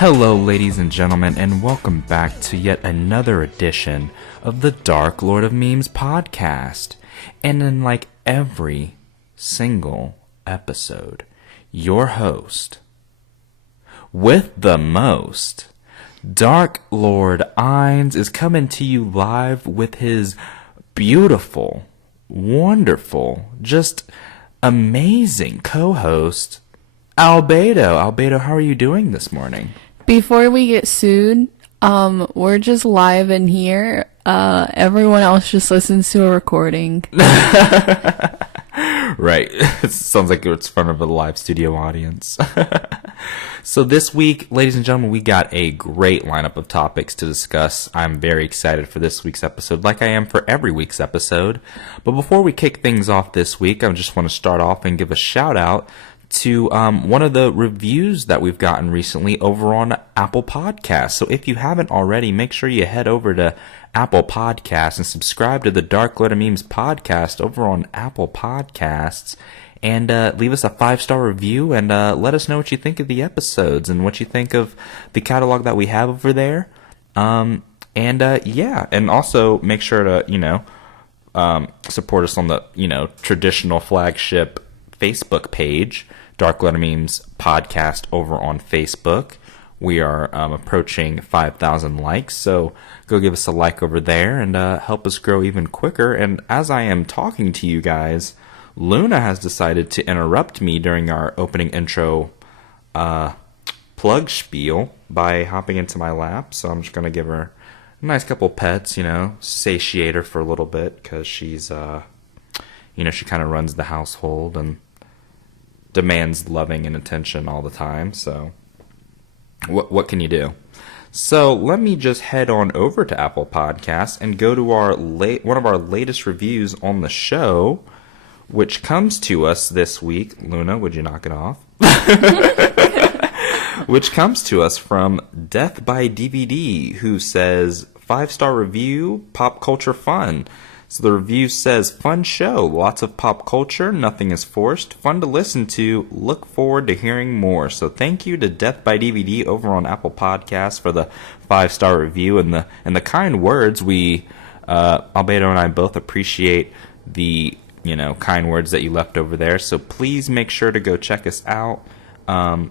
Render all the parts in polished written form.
Hello, ladies and gentlemen, and welcome back to yet another edition of the Dark Lord of Memes podcast. And in like every single episode, your host, with the most, Dark Lord Ainz, is coming to you live with his beautiful, wonderful, just amazing co-host, Albedo. Albedo, how are you doing this morning? Before we get sued, we're just live in here. Everyone else just listens to a recording. Right. It sounds like it's in front of a live studio audience. So this week, ladies and gentlemen, we got a great lineup of topics to discuss. I'm very excited for this week's episode, like I am for every week's episode. But before we kick things off this week, I just want to start off and give a shout out to one of the reviews that we've gotten recently over on Apple Podcasts. So if you haven't already, make sure you head over to Apple Podcasts and subscribe to the Dark Lord of Memes podcast over on Apple Podcasts, and leave us a 5-star review, and let us know what you think of the episodes and what you think of the catalog that we have over there. And also make sure to, support us on the, traditional flagship Facebook page, Dark Lord of Memes podcast over on Facebook. We are approaching 5,000 likes, so go give us a like over there and help us grow even quicker. And as I am talking to you guys, Luna has decided to interrupt me during our opening intro plug spiel by hopping into my lap, so I'm just going to give her a nice couple pets, satiate her for a little bit, because she's, she kind of runs the household and demands loving and attention all the time, so what can you do? So let me just head on over to Apple Podcasts and go to one of our latest reviews on the show, which comes to us this week. Luna, would you knock it off? Which comes to us from Death by DVD, who says, 5-star review, pop culture fun. So the review says, fun show, lots of pop culture, nothing is forced, fun to listen to, look forward to hearing more. So thank you to Death by DVD over on Apple Podcasts for the 5-star review and the kind words. We, Albedo and I both appreciate the, kind words that you left over there. So please make sure to go check us out,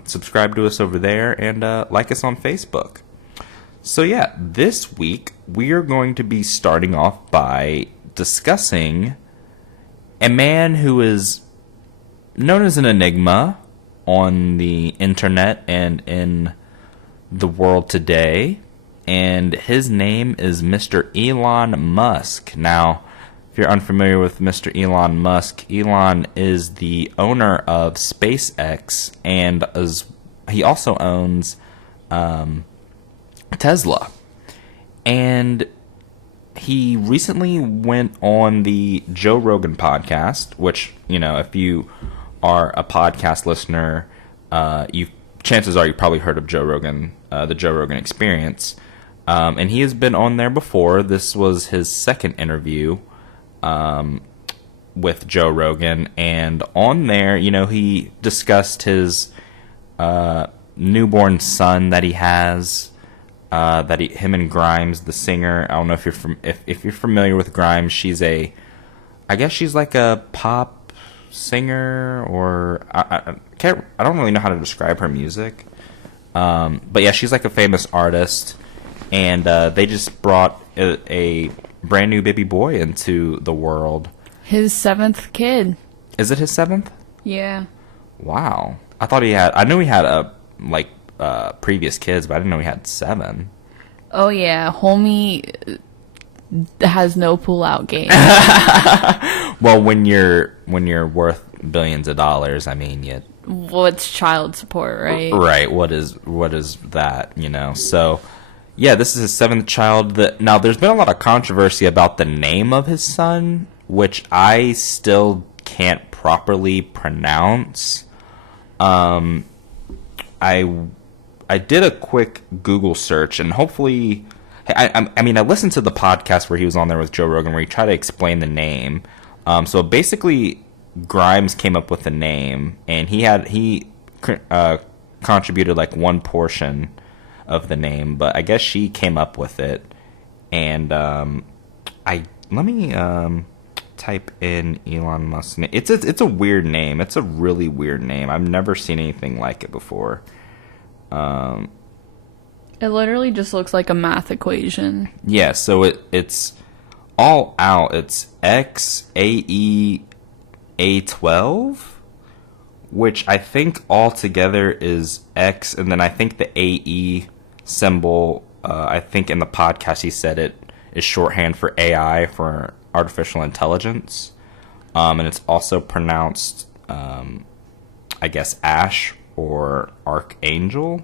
subscribe to us over there, and like us on Facebook. So yeah, this week we are going to be starting off by discussing a man who is known as an enigma on the internet and in the world today, and his name is Mr. Elon Musk. Now, if you're unfamiliar with Mr. Elon Musk, Elon is the owner of SpaceX, and he also owns Tesla. And he recently went on the Joe Rogan podcast, which, if you are a podcast listener, chances are you probably heard of Joe Rogan, the Joe Rogan Experience. And he has been on there before. This was his second interview with Joe Rogan. And on there, he discussed his newborn son that he has. Him and Grimes, the singer. I don't know if you're familiar with Grimes. I guess she's like a pop singer, or I don't really know how to describe her music. But yeah, she's like a famous artist, and they just brought a brand new baby boy into the world. His 7th kid. Is it his 7th? Yeah. Wow. I knew he had previous kids, but I didn't know he had 7. Oh yeah, homie has no pull-out game. Well, when you're worth billions of dollars, I mean, what's child support, right? Right. What is that? So yeah, this is his 7th child. Now, there's been a lot of controversy about the name of his son, which I still can't properly pronounce. I did a quick Google search, and hopefully, I listened to the podcast where he was on there with Joe Rogan, where he tried to explain the name. So basically, Grimes came up with the name, and he contributed like one portion of the name, but I guess she came up with it. And let me type in Elon Musk's name. It's a weird name. It's a really weird name. I've never seen anything like it before. It literally just looks like a math equation. Yeah, so it's all out. It's XAEA12, which I think altogether is X, and then I think the AE symbol, I think in the podcast he said it is shorthand for AI, for artificial intelligence. And it's also pronounced, I guess, Ash or Archangel.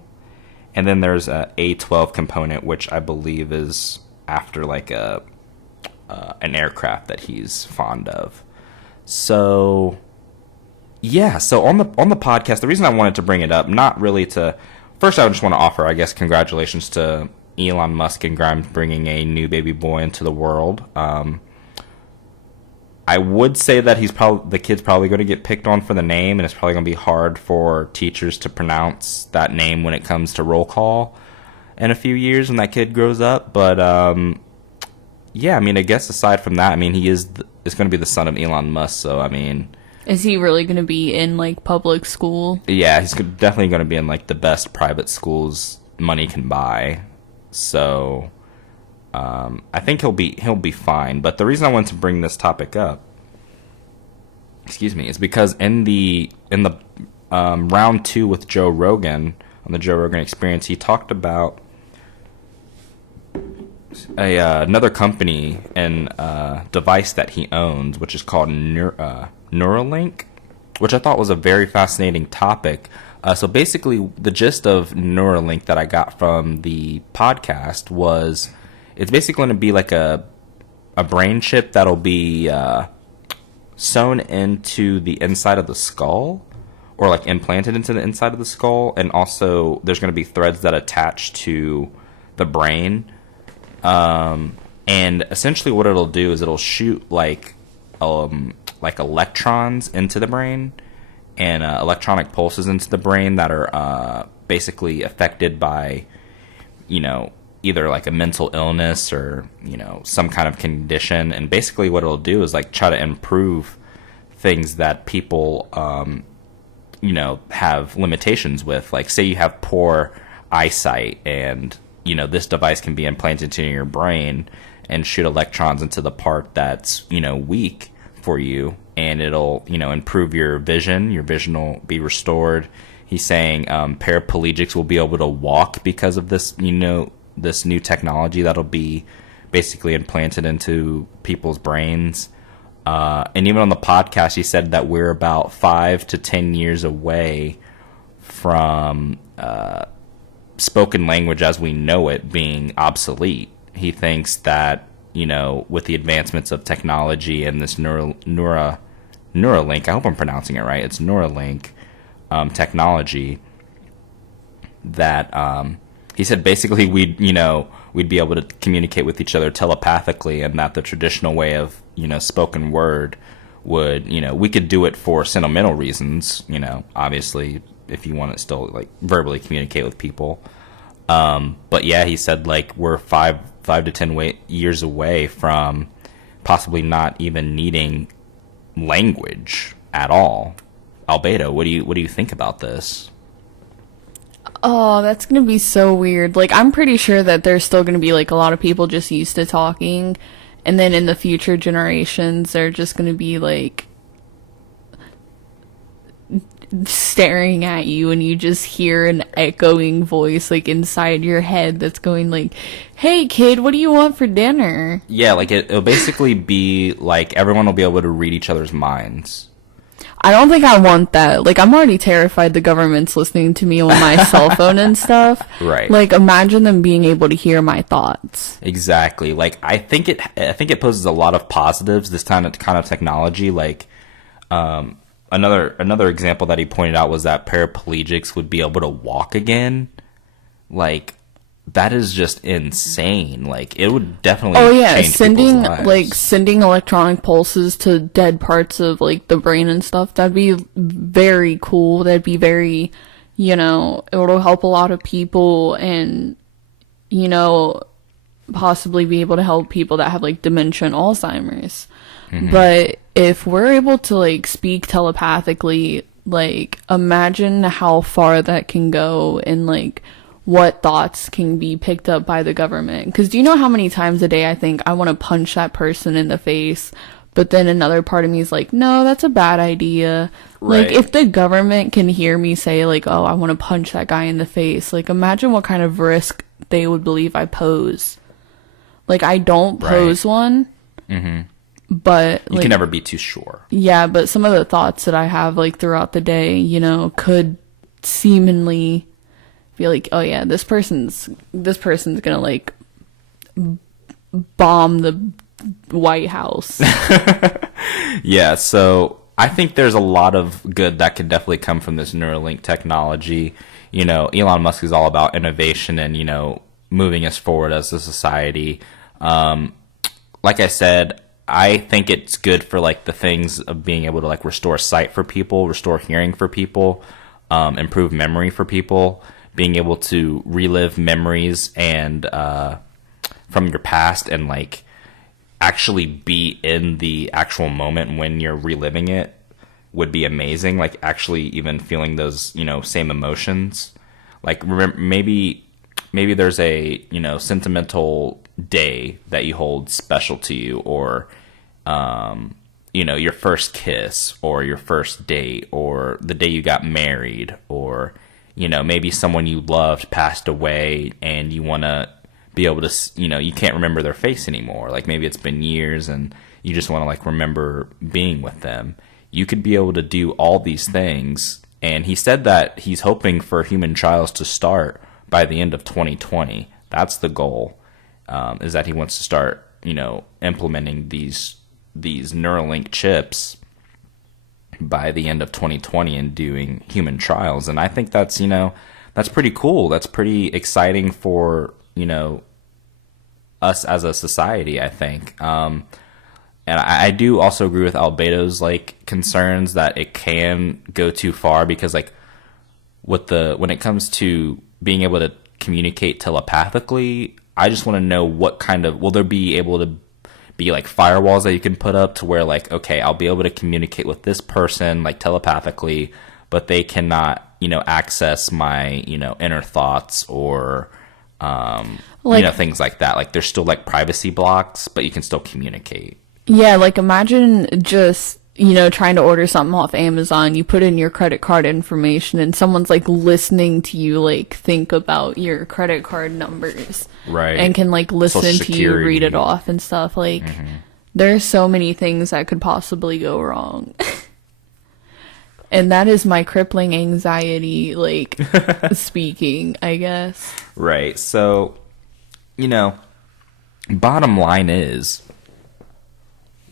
And then there's a A12 component, which I believe is after like an aircraft that he's fond of. So yeah, so on the podcast, the reason I wanted to bring it up, not really to, first I just want to offer, I guess, congratulations to Elon Musk and Grimes bringing a new baby boy into the world. I would say that the kid's probably going to get picked on for the name, and it's probably going to be hard for teachers to pronounce that name when it comes to roll call in a few years when that kid grows up. But yeah, I mean, I guess aside from that, I mean, it's going to be the son of Elon Musk, so I mean, is he really going to be in like public school? Yeah, he's definitely going to be in like the best private schools money can buy. So I think he'll be fine. But the reason I wanted to bring this topic up, is because in the round 2 with Joe Rogan, on the Joe Rogan Experience, he talked about another company and device that he owns, which is called Neuralink, which I thought was a very fascinating topic. So basically, the gist of Neuralink that I got from the podcast was, it's basically going to be like a brain chip that'll be sewn into the inside of the skull, or like implanted into the inside of the skull, and also there's going to be threads that attach to the brain. And essentially what it'll do is it'll shoot like electrons into the brain, and electronic pulses into the brain that are basically affected by, either like a mental illness or, some kind of condition. And basically what it'll do is like try to improve things that people, have limitations with. Like, say you have poor eyesight, and, this device can be implanted into your brain and shoot electrons into the part that's, weak for you, and it'll, improve your vision. Your vision will be restored. He's saying paraplegics will be able to walk because of this, this new technology that'll be basically implanted into people's brains. And even on the podcast, he said that we're about 5 to 10 years away from spoken language as we know it being obsolete. He thinks that, with the advancements of technology and this Neuralink, I hope I'm pronouncing it right, it's Neuralink technology, that he said basically we'd be able to communicate with each other telepathically, and that the traditional way of, spoken word would, we could do it for sentimental reasons, obviously, if you want to still like verbally communicate with people. But yeah, he said like we're 5 to 10 years away from possibly not even needing language at all. Albedo, what do you think about this? Oh, that's gonna be so weird. Like, I'm pretty sure that there's still gonna be like a lot of people just used to talking, and then in the future generations they're just gonna be like staring at you, and you just hear an echoing voice like inside your head that's going like, "Hey kid, what do you want for dinner?" Yeah, like it'll basically be like everyone will be able to read each other's minds. I don't think I want that. Like, I'm already terrified the government's listening to me on my cell phone and stuff. Right. Like, imagine them being able to hear my thoughts. Exactly. Like, I think it poses a lot of positives, this kind of technology. Like, another example that he pointed out was that paraplegics would be able to walk again. Like, that is just insane. Like, it would definitely change people's lives. Sending electronic pulses to dead parts of like the brain and stuff, that'd be very cool. That'd be very, it'll help a lot of people, and you know, possibly be able to help people that have like dementia and Alzheimer's. But if we're able to like speak telepathically, like imagine how far that can go and like what thoughts can be picked up by the government. Because do you know how many times a day I think I want to punch that person in the face? But then another part of me is like, no, that's a bad idea. Right. Like, if the government can hear me say, like, oh, I want to punch that guy in the face, like, imagine what kind of risk they would believe I pose. Like, I don't pose one, but, You like, can never be too sure. yeah, but some of the thoughts that I have, like, throughout the day, you know, could seemingly be like, oh, yeah, this person's gonna, like, bomb the White House. Yeah, so I think there's a lot of good that could definitely come from this Neuralink technology. You know, Elon Musk is all about innovation and, you know, moving us forward as a society. Like I said, I think it's good for like the things of being able to like restore sight for people, restore hearing for people, improve memory for people, being able to relive memories and from your past and like actually be in the actual moment when you're reliving it would be amazing. Like actually even feeling those, you know, same emotions. Like maybe there's a, you know, sentimental day that you hold special to you, or you know, your first kiss or your first date or the day you got married, or you know, maybe someone you loved passed away and you want to be able to, you know, you can't remember their face anymore. Like maybe it's been years and you just want to like remember being with them. You could be able to do all these things. And he said that he's hoping for human trials to start by the end of 2020. That's the goal, is that he wants to start, you know, implementing these Neuralink chips by the end of 2020 and doing human trials. And I think that's, you know, that's pretty cool. That's pretty exciting for, you know, us as a society, I think. And I do also agree with Albedo's like concerns that it can go too far, because like when it comes to being able to communicate telepathically, I just want to know what kind of, will there be able to be like firewalls that you can put up to where like, okay, I'll be able to communicate with this person like telepathically, but they cannot, you know, access my, you know, inner thoughts or like, you know, things like that. Like there's still like privacy blocks, but you can still communicate. Yeah, like imagine just, you know, trying to order something off Amazon, you put in your credit card information and someone's like listening to you like think about your credit card numbers. Right. And can like listen Social to you Security. read it off and stuff. Like there's so many things that could possibly go wrong. And that is my crippling anxiety, like, speaking, I guess. Right. So, you know, bottom line is,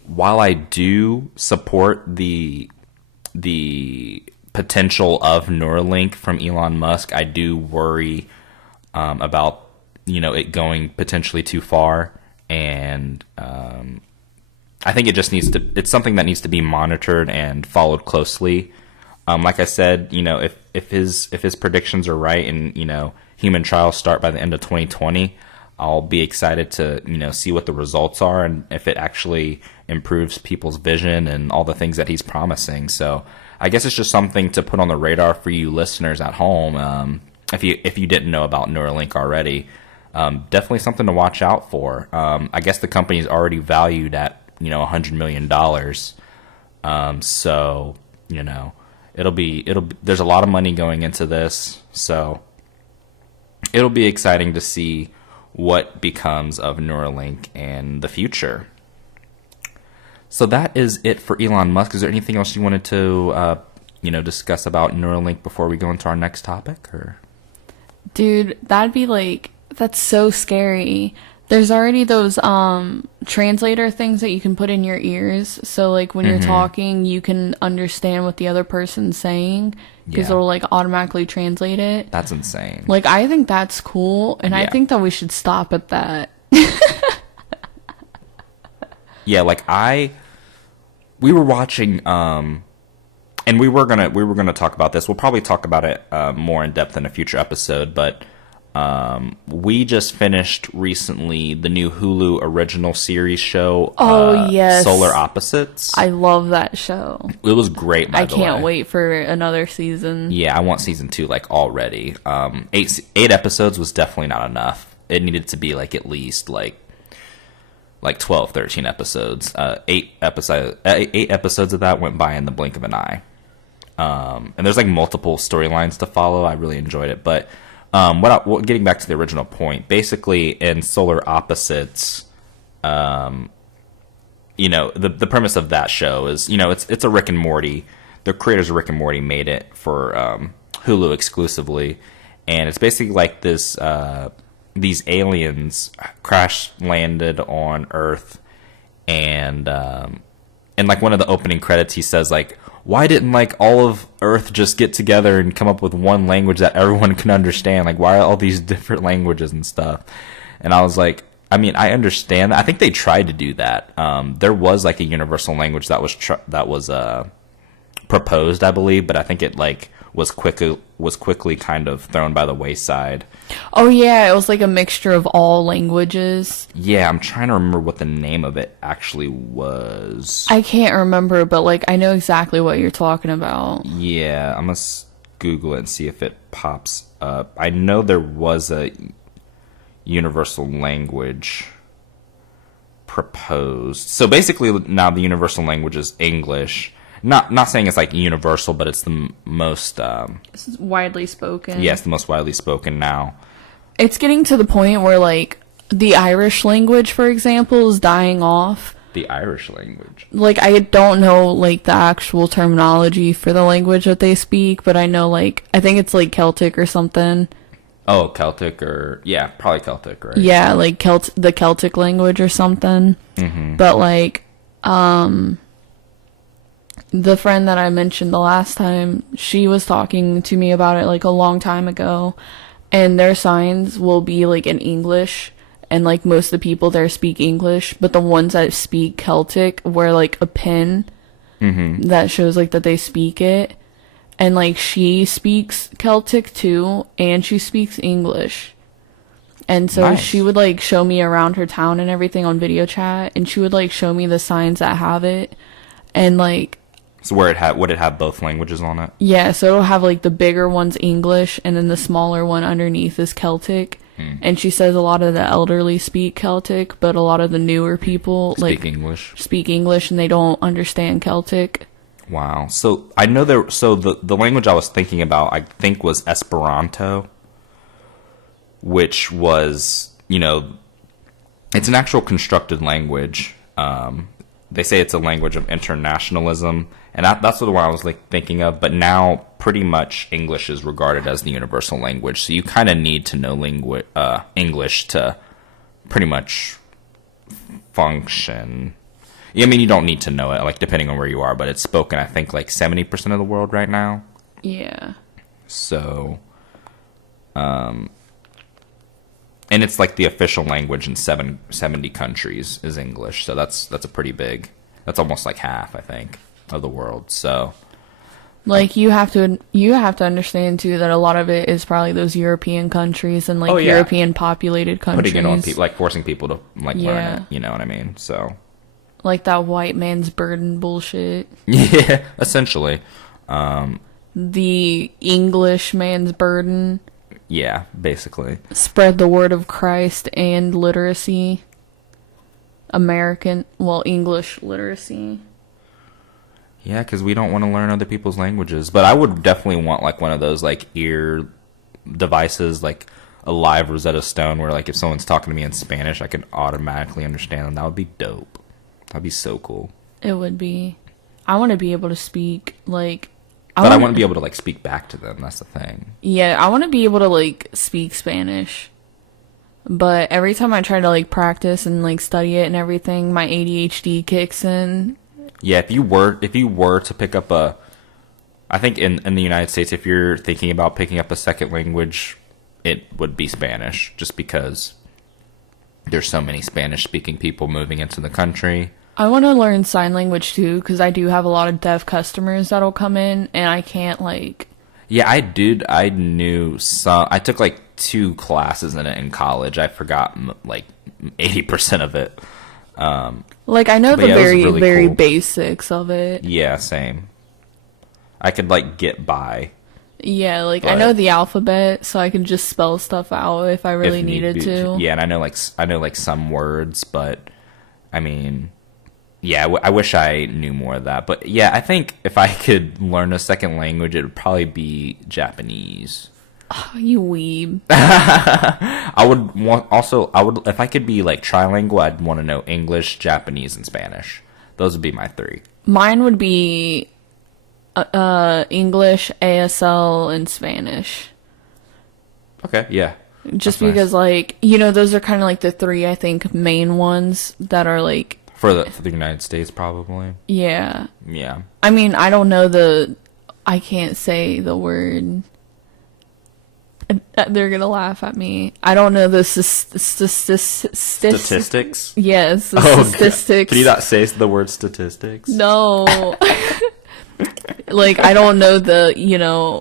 while I do support the potential of Neuralink from Elon Musk, I do worry about, you know, it going potentially too far. And I think it just needs to, it's something that needs to be monitored and followed closely. Like I said, you know, if his predictions are right and, you know, human trials start by the end of 2020, I'll be excited to, you know, see what the results are and if it actually improves people's vision and all the things that he's promising. So I guess it's just something to put on the radar for you listeners at home. If you didn't know about Neuralink already, definitely something to watch out for. I guess the company is already valued at, you know, $100 million. So, you know, there's a lot of money going into this. So it'll be exciting to see what becomes of Neuralink in the future. So that is it for Elon Musk. Is there anything else you wanted to, you know, discuss about Neuralink before we go into our next topic? Or, dude, that'd be like, that's so scary. There's already those translator things that you can put in your ears, so like when you're talking you can understand what the other person's saying, because it'll like automatically translate it. That's insane. Like, I think that's cool, and I think that we should stop at that. Yeah, like we were watching and we were gonna talk about this. We'll probably talk about it more in depth in a future episode, but We just finished recently the new Hulu original series show. Oh, yes. Solar Opposites. I love that show. It was great, by I the way. can't wait for another season. Yeah, I want season 2 like already. Eight episodes was definitely not enough. It needed to be like at least like 12, 13 episodes. Eight episodes of that went by in the blink of an eye. And there's like multiple storylines to follow. I really enjoyed it, but getting back to the original point, basically in Solar Opposites, the premise of that show is, it's a Rick and Morty. The creators of Rick and Morty made it for Hulu exclusively, and it's basically like this. These aliens crash landed on Earth, and like one of the opening credits, he says like, why didn't like all of Earth just get together and come up with one language that everyone can understand? Like, why are all these different languages and stuff? And I was like, I mean, I understand. I think they tried to do that. There was like a universal language that was proposed, I believe, but I think it like was quickly kind of thrown by the wayside. Oh yeah, it was like a mixture of all languages. Yeah, I'm trying to remember what the name of it actually was. I can't remember, but like I know exactly what you're talking about. Yeah, I must Google it and see if it pops up. I know there was a universal language proposed. So basically now the universal language is English. Not saying it's like universal, but it's the most This is widely spoken. yeah, it's the most widely spoken now. It's getting to the point where like the Irish language, for example, is dying off. The Irish language. Like I don't know like the actual terminology for the language that they speak, but I know like I think it's like Celtic or something. Oh, Celtic probably Celtic, right? Yeah, like the Celtic language or something. Mm-hmm. But like the friend that I mentioned the last time, she was talking to me about it like a long time ago, and their signs will be like in English, and like most of the people there speak English, but the ones that speak Celtic wear like a pin that shows like that they speak it, and like she speaks Celtic too, and she speaks English. And so Nice. she would like show me around her town and everything on video chat, and she would like show me the signs that have it, and like So would it have both languages on it? yeah, so it'll have like the bigger one's English, and then the smaller one underneath is Celtic. And she says a lot of the elderly speak Celtic, but a lot of the newer people Speak English. speak English, and they don't understand Celtic. Wow. So I know the language I was thinking about, I think, was Esperanto, which was, it's an actual constructed language. They say it's a language of internationalism, and that's the one I was like thinking of. But now, pretty much English is regarded as the universal language, so you kind of need to know English to pretty much function. Yeah, I mean, you don't need to know it, like depending on where you are, but it's spoken, I think, like 70% of the world right now. Yeah. So, and it's like the official language in 70 countries is English. So that's a pretty big. That's almost like half, I think, of the world. So, Like you have to understand too that a lot of it is probably those European countries and like Oh, yeah. European populated countries. putting it on people, like forcing people to like learn Yeah. it. You know what I mean? So, Like that white man's burden bullshit. yeah, essentially. The English man's burden. Yeah, basically. Spread the word of Christ and literacy. English literacy. Yeah, because we don't want to learn other people's languages. But I would definitely want like one of those like ear devices, like a live Rosetta Stone, where like if someone's talking to me in Spanish, I can automatically understand them. That would be dope. That'd be so cool. It would be. I want to be able to speak like. But I want to be able to like speak back to them. That's the thing. Yeah, I want to be able to like speak Spanish. But every time I try to like practice and like study it and everything, my ADHD kicks in. Yeah, if you were to pick up I think in the United States, if you're thinking about picking up a second language, it would be Spanish, just because there's so many Spanish-speaking people moving into the country. I want to learn sign language too, because I do have a lot of deaf customers that'll come in, and I can't like. Yeah, I knew some. I took like 2 classes in it in college. I forgot like 80% of it. Like, I know But the yeah, it was very, really very cool. basics of it. Yeah, same. I could like get by Yeah, like, I But- know the alphabet, so I can just spell stuff out if I really if need needed be. to. Yeah, and I know like some words, but I mean, yeah, I wish I knew more of that. But yeah, I think if I could learn a second language, it would probably be Japanese. Oh, you weeb. I would if I could be like trilingual, I'd want to know English, Japanese, and Spanish. Those would be my 3. Mine would be English, ASL, and Spanish. Okay, yeah. Just That's because, nice. like, you know, those are kind of like the 3, I think, main ones that are like, For the United States, probably. yeah. Yeah. I mean, I don't know I can't say the word. They're gonna laugh at me. I don't know the Statistics. Yes, the God. statistics. Can you not say the word statistics? No. Like, I don't know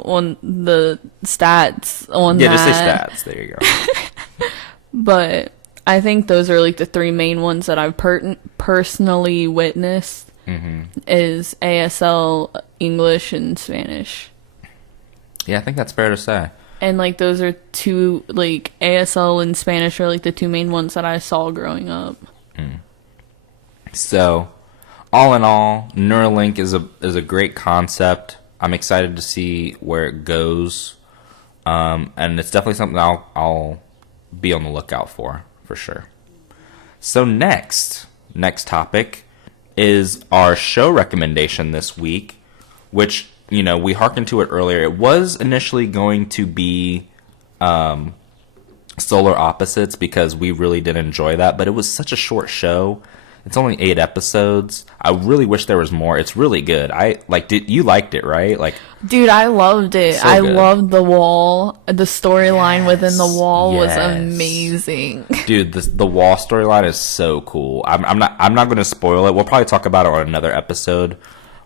on the stats on Yeah, that. just say stats. There you go. But I think those are like the 3 main ones that I've personally witnessed is ASL, English, and Spanish. Yeah, I think that's fair to say. And like those are 2, like ASL and Spanish are like the 2 main ones that I saw growing up. So, all in all, Neuralink is a great concept. I'm excited to see where it goes, and it's definitely something I'll be on the lookout for sure. So next topic is our show recommendation this week, which we hearkened to it earlier. It was initially going to be Solar Opposites because we really did enjoy that, but it was such a short show. It's only 8 episodes. I really wish there was more. It's really good. You liked it, right? Like, Dude, I loved it. So I good. loved the wall. The storyline within the wall was yes. amazing. dude, the wall storyline is so cool. I'm not going to spoil it. We'll probably talk about it on another episode.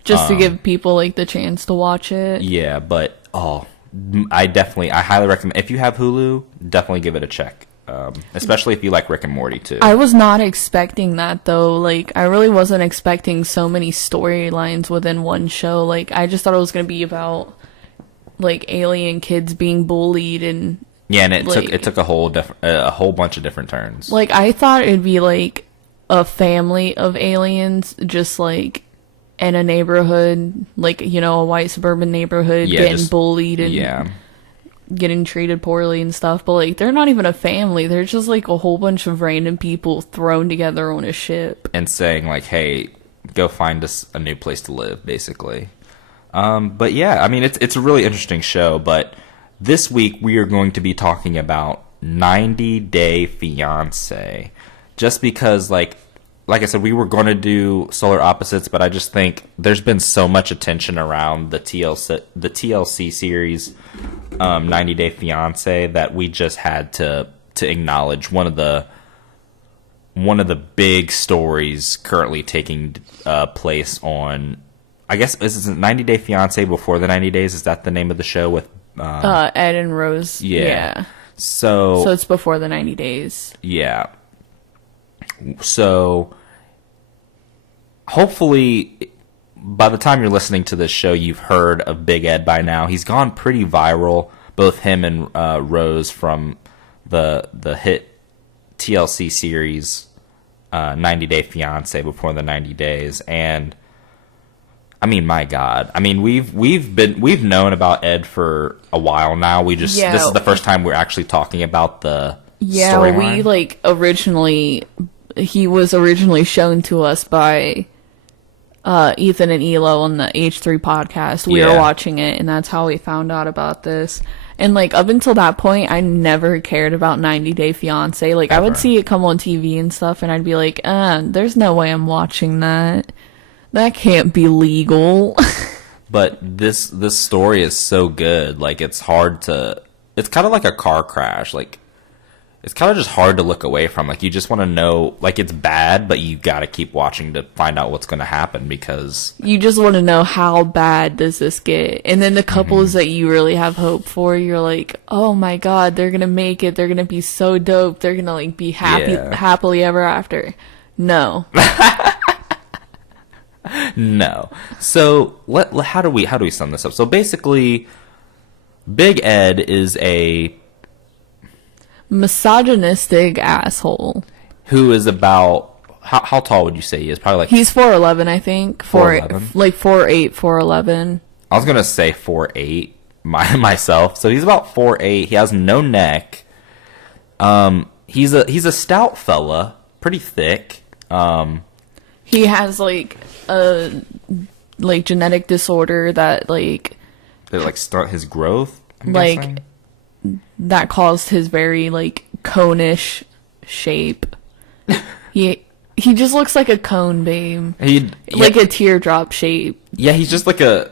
Just to give people like the chance to watch it. Yeah, but I highly recommend. If you have Hulu, definitely give it a check. Especially if you like Rick and Morty too. I was not expecting that though. Like, I really wasn't expecting so many storylines within one show. Like, I just thought it was going to be about like alien kids being bullied and Yeah, and it like, took a whole bunch of different turns. like, I thought it'd be like a family of aliens just like in a neighborhood, like, a white suburban neighborhood, Yeah, getting just- bullied and Yeah. getting treated poorly and stuff. But like, they're not even a family. They're just like a whole bunch of random people thrown together on a ship. And saying like, "Hey, go find us a new place to live," basically. But yeah, I mean, it's a really interesting show. But this week we are going to be talking about 90 Day Fiance, just because like I said, we were going to do Solar Opposites, but I just think there's been so much attention around the TLC series, 90 Day Fiance, that we just had to acknowledge one of the big stories currently taking place on. I guess is it 90 Day Fiance Before the 90 Days? Is that the name of the show with Ed and Rose. Yeah. So So it's before the 90 days. yeah. So hopefully by the time you're listening to this show, you've heard of Big Ed by now. He's gone pretty viral, both him and Rose from the hit TLC series 90 Day Fiance Before the 90 Days. And I mean, my God. I mean, we've known about Ed for a while now. This is the first time we're actually talking about the storyline. He was originally shown to us by Ethan and Elo on the H3 podcast. We were watching it, and that's how we found out about this. And like, up until that point, I never cared about 90 Day Fiance. Like, I would see it come on TV and stuff, and I'd be like, there's no way I'm watching that. That can't be legal. But this story is so good. Like, it's kind of like a car crash. Like, it's kind of just hard to look away from. Like, you just want to know, like, it's bad, but you got to keep watching to find out what's going to happen, because you just want to know how bad does this get. And then the couples that you really have hope for, you're like, oh my God, they're going to make it. They're going to be so dope. They're going to like be happily ever after. No. No. So how do we sum this up? So basically, Big Ed is a misogynistic asshole who is about how tall would you say he is? Probably like he's 4'11", I think. 4'11", like 4'8", 4'11". I was gonna say 4'8" myself. So he's about 4'8". He has no neck. He's a stout fella, pretty thick. He has like a genetic disorder that stunt his growth. I'm like guessing. That caused his very cone-ish shape. He just looks like a cone, babe. A teardrop shape. Yeah, he's just like a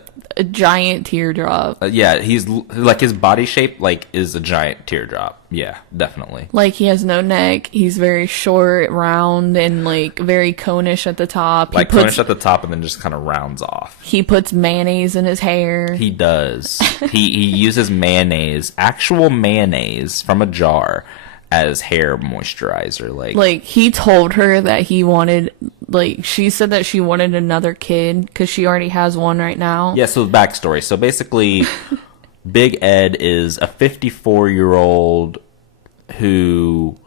giant teardrop. He's like, his body shape is a giant teardrop. Yeah, definitely. He has no neck. He's very short, round, and very cone-ish at the top. Cone-ish at the top, and then just kind of rounds off. He puts mayonnaise in his hair. He does. he uses mayonnaise, actual mayonnaise from a jar, as hair moisturizer. He told her that he wanted, she said that she wanted another kid because she already has one right now. Yeah, so the backstory. So basically, Big Ed is a 54-year-old who,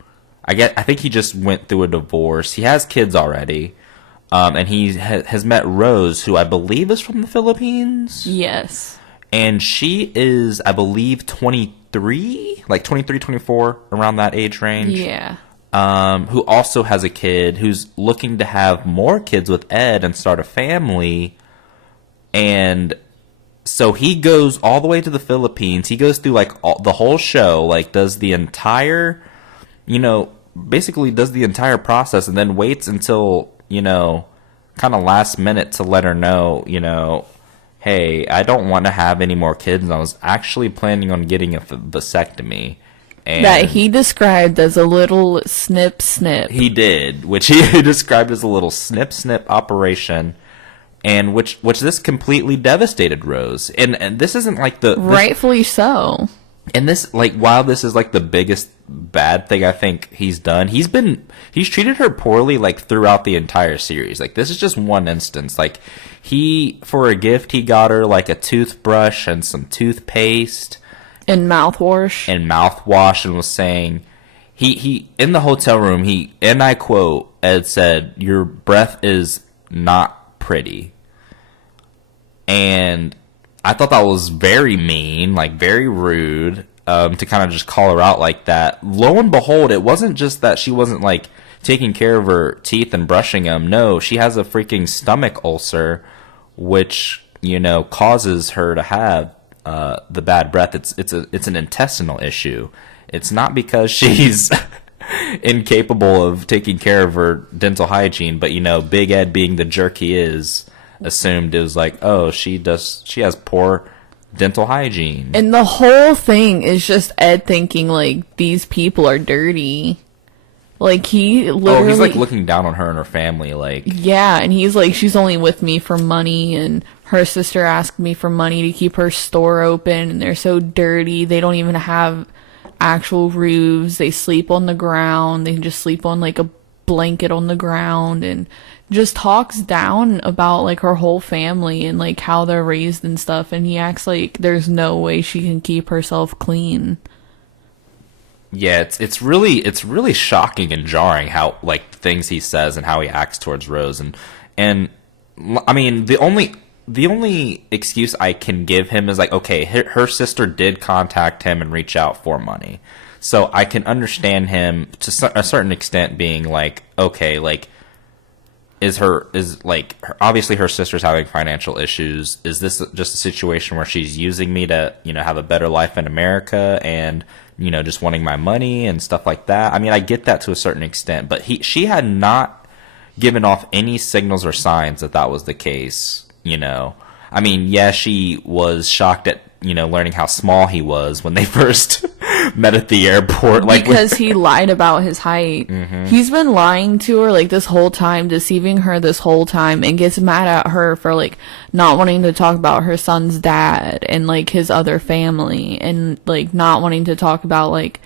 I think he just went through a divorce. He has kids already. And he has met Rose, who I believe is from the Philippines. Yes. And she is, I believe, 23, 23, 24, around that age range. Yeah. Who also has a kid, who's looking to have more kids with Ed and start a family. And so he goes all the way to the Philippines. He goes through the whole show, does the entire, basically does the entire process, and then waits until, kind of last minute to let her know, hey, I don't want to have any more kids, and I was actually planning on getting a vasectomy. And that he described as a little snip snip. He did, which he described as a little snip snip operation, and which this completely devastated Rose. And this isn't rightfully so. And this, while this is the biggest bad thing I think he's done, he's treated her poorly throughout the entire series. This is just one instance. For a gift, he got her a toothbrush and some toothpaste and mouthwash and was saying, he in the hotel room, and I quote, Ed said, "Your breath is not pretty." And I thought that was very mean, very rude, to kind of just call her out like that. Lo and behold, it wasn't just that she wasn't taking care of her teeth and brushing them. No, she has a freaking stomach ulcer, which causes her to have the bad breath. It's an intestinal issue. It's not because she's incapable of taking care of her dental hygiene, but Big Ed, being the jerk he is, assumed it was she has poor dental hygiene. And the whole thing is just Ed thinking these people are dirty. He literally he's looking down on her and her family, yeah, and he's she's only with me for money, and her sister asked me for money to keep her store open, and they're so dirty, they don't even have actual roofs, they sleep on the ground, they just sleep on a blanket on the ground, and just talks down about her whole family and how they're raised and stuff, and he acts there's no way she can keep herself clean. Yeah, it's really shocking and jarring how things he says and how he acts towards Rose, and I mean, the only excuse I can give him is okay, her sister did contact him and reach out for money, so I can understand him to a certain extent being okay, obviously her sister's having financial issues. Is this just a situation where she's using me to have a better life in America and just wanting my money and stuff like that? I mean, I get that to a certain extent, but she had not given off any signals or signs that was the case. I mean, yeah, she was shocked at learning how small he was when they first met at the airport. Like because he lied about his height. He's been lying to her like this whole time, deceiving her this whole time, and gets mad at her for like not wanting to talk about her son's dad and like his other family, and like not wanting to talk about like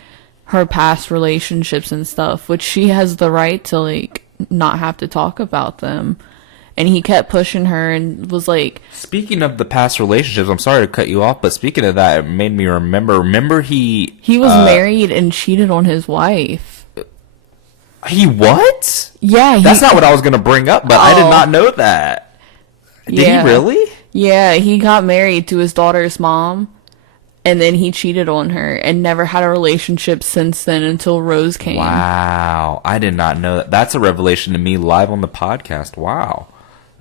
her past relationships and stuff, which she has the right to like not have to talk about them. And he kept pushing her and was like... Speaking of the past relationships, I'm sorry to cut you off, but speaking of that, it made me remember. Remember he... He was married and cheated on his wife. He what? Yeah. That's not what I was going to bring up, but I did not know that. Did he really? Yeah, he got married to his daughter's mom, and then he cheated on her and never had a relationship since then until Rose came. Wow. I did not know that. That's a revelation to me live on the podcast. Wow.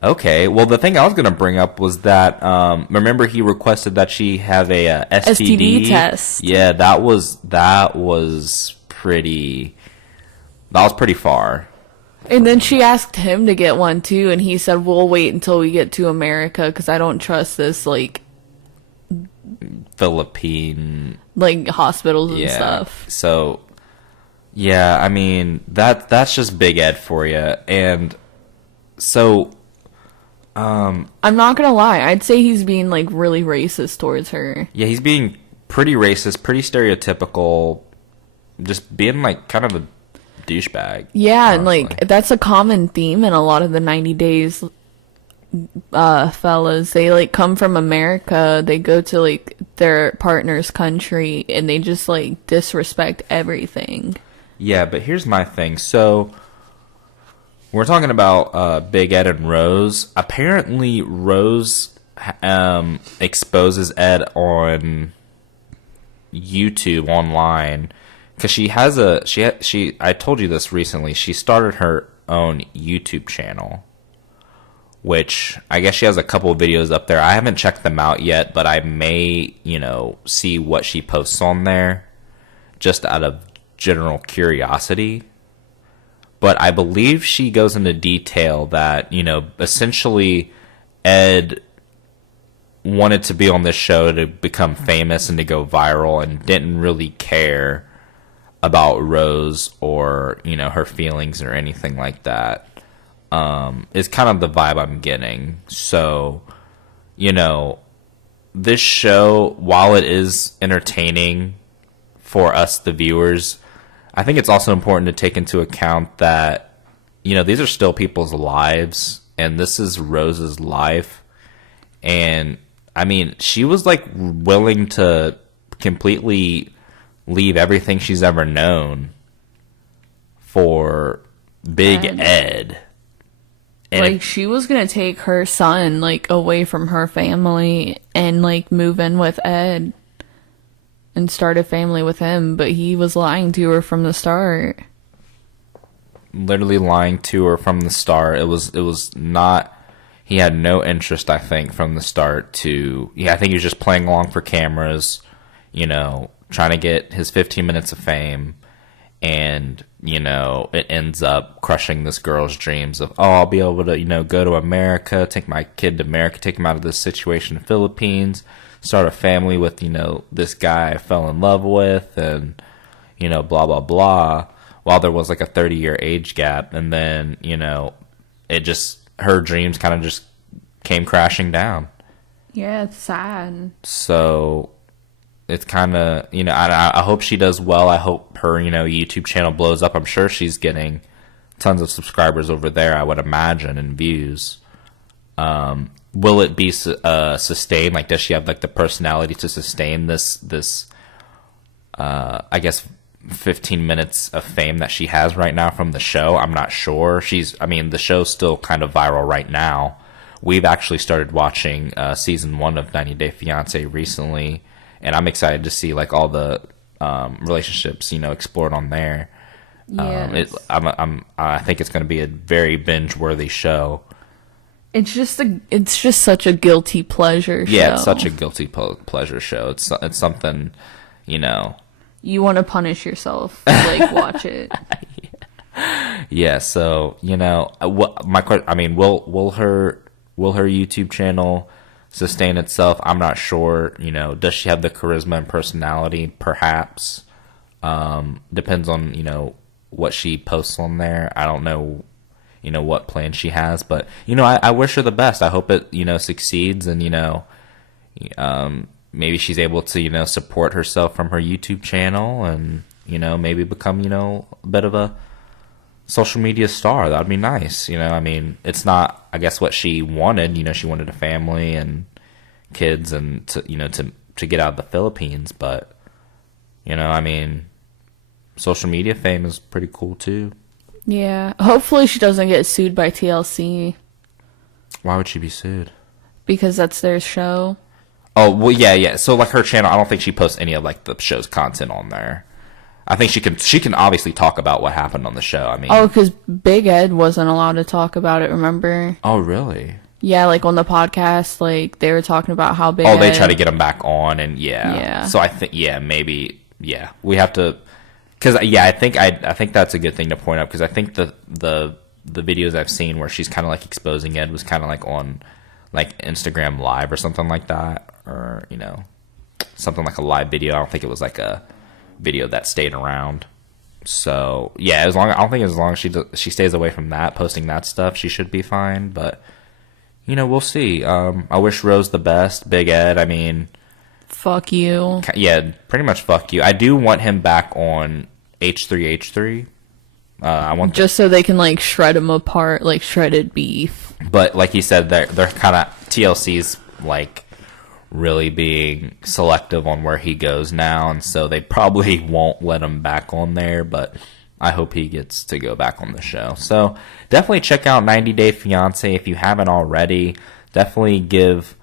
Okay, well, the thing I was going to bring up was that, remember he requested that she have a STD test. Yeah, that was pretty far. And then she asked him to get one too, and he said, we'll wait until we get to America because I don't trust this, like... Philippine... like, hospitals and stuff. So, yeah, I mean, that's just Big Ed for you. And so... I'm not gonna lie, I'd say he's being like really racist towards her. Yeah, he's being pretty racist, pretty stereotypical, just being like kind of a douchebag. Yeah, honestly. And like that's a common theme in a lot of the 90 Days fellas. They like come from America, they go to like their partner's country, and they just like disrespect everything. Yeah, but here's my thing. So we're talking about Big Ed and Rose. Apparently, Rose exposes Ed on YouTube online because she has she. I told you this recently. She started her own YouTube channel, which I guess she has a couple of videos up there. I haven't checked them out yet, but I may, see what she posts on there, just out of general curiosity. But I believe she goes into detail that, essentially Ed wanted to be on this show to become famous and to go viral and didn't really care about Rose or, her feelings or anything like that. Is kind of the vibe I'm getting. So, this show, while it is entertaining for us, the viewers, I think it's also important to take into account that, these are still people's lives, and this is Rose's life. And, I mean, she was, like, willing to completely leave everything she's ever known for Big Ed. And like, she was gonna take her son, like, away from her family and, like, move in with Ed and start a family with him, but he was lying to her from the start. Literally lying to her from the start. It was not... He had no interest, I think, from the start to... Yeah, I think he was just playing along for cameras, trying to get his 15 minutes of fame. And, it ends up crushing this girl's dreams of, I'll be able to, go to America, take my kid to America, take him out of this situation in the Philippines, start a family with, this guy I fell in love with, and, blah, blah, blah, while there was like a 30-year age gap. And then, her dreams kind of just came crashing down. Yeah, it's sad. So it's kind of, I hope she does well. I hope her, YouTube channel blows up. I'm sure she's getting tons of subscribers over there, I would imagine, and views. Will it be sustained? Like, does she have, like, the personality to sustain this I guess, 15 minutes of fame that she has right now from the show? I'm not sure. The show's still kind of viral right now. We've actually started watching season 1 of 90 Day Fiance recently, and I'm excited to see, like, all the relationships, explored on there. Yes. I think it's going to be a very binge-worthy show. It's just such a guilty pleasure show. Yeah, it's such a guilty pleasure show. It's something, You want to punish yourself, like, watch it. Yeah, so, my question, will her YouTube channel sustain itself? I'm not sure. Does she have the charisma and personality? Perhaps. Depends on, what she posts on there. I don't know, what plan she has, but, I wish her the best. I hope it, succeeds, and, maybe she's able to, support herself from her YouTube channel, and, maybe become, a bit of a social media star. That would be nice. It's not, I guess, what she wanted. She wanted a family and kids, and to get out of the Philippines, but, social media fame is pretty cool too. Yeah. Hopefully she doesn't get sued by TLC. Why would she be sued? Because that's their show. Oh, well, yeah. So, like, her channel, I don't think she posts any of, like, the show's content on there. I think she can obviously talk about what happened on the show. Oh, because Big Ed wasn't allowed to talk about it, remember? Oh, really? Yeah, like, on the podcast, like, they were talking about how Big Ed... Oh, they try to get him back on, and yeah. So, I think, maybe, we have to... Because, I think that's a good thing to point out, because I think the videos I've seen where she's kind of, like, exposing Ed was kind of, like, on, like, Instagram Live or something like that. Or, something like a live video. I don't think it was like a video that stayed around. So, yeah, I don't think as long as she stays away from that, posting that stuff, she should be fine. But, we'll see. I wish Rose the best. Big Ed, fuck you. Yeah, pretty much fuck you. I do want him back on H3H3. I want just so they can, like, shred him apart, like shredded beef. But, like he said, they're kind of... TLC's, like... really being selective on where he goes now, and so they probably won't let him back on there, but I hope he gets to go back on the show. So definitely check out 90 Day Fiance if you haven't already. Definitely give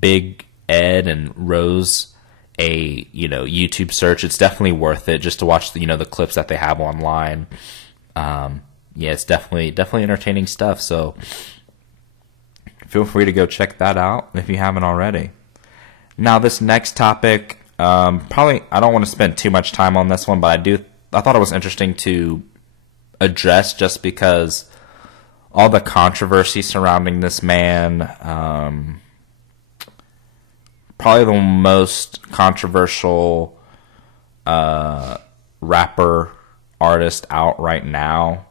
Big Ed and Rose a YouTube search. It's definitely worth it just to watch the clips that they have online. It's definitely entertaining stuff, so feel free to go check that out if you haven't already. Now, this next topic, probably I don't want to spend too much time on this one, but I thought it was interesting to address just because all the controversy surrounding this man. Probably the most controversial rapper artist out right now,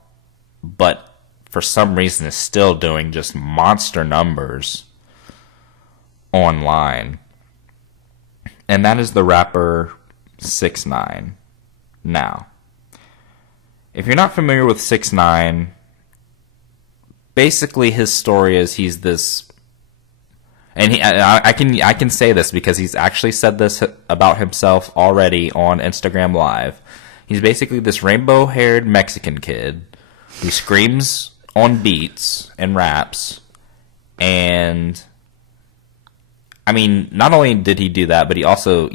but for some reason is still doing just monster numbers online. And that is the rapper 6ix9ine. Now, if you're not familiar with 6ix9ine, basically his story is he's this, and I can say this because he's actually said this about himself already on Instagram Live. He's basically this rainbow-haired Mexican kid who screams on beats and raps, and not only did he do that, but he also,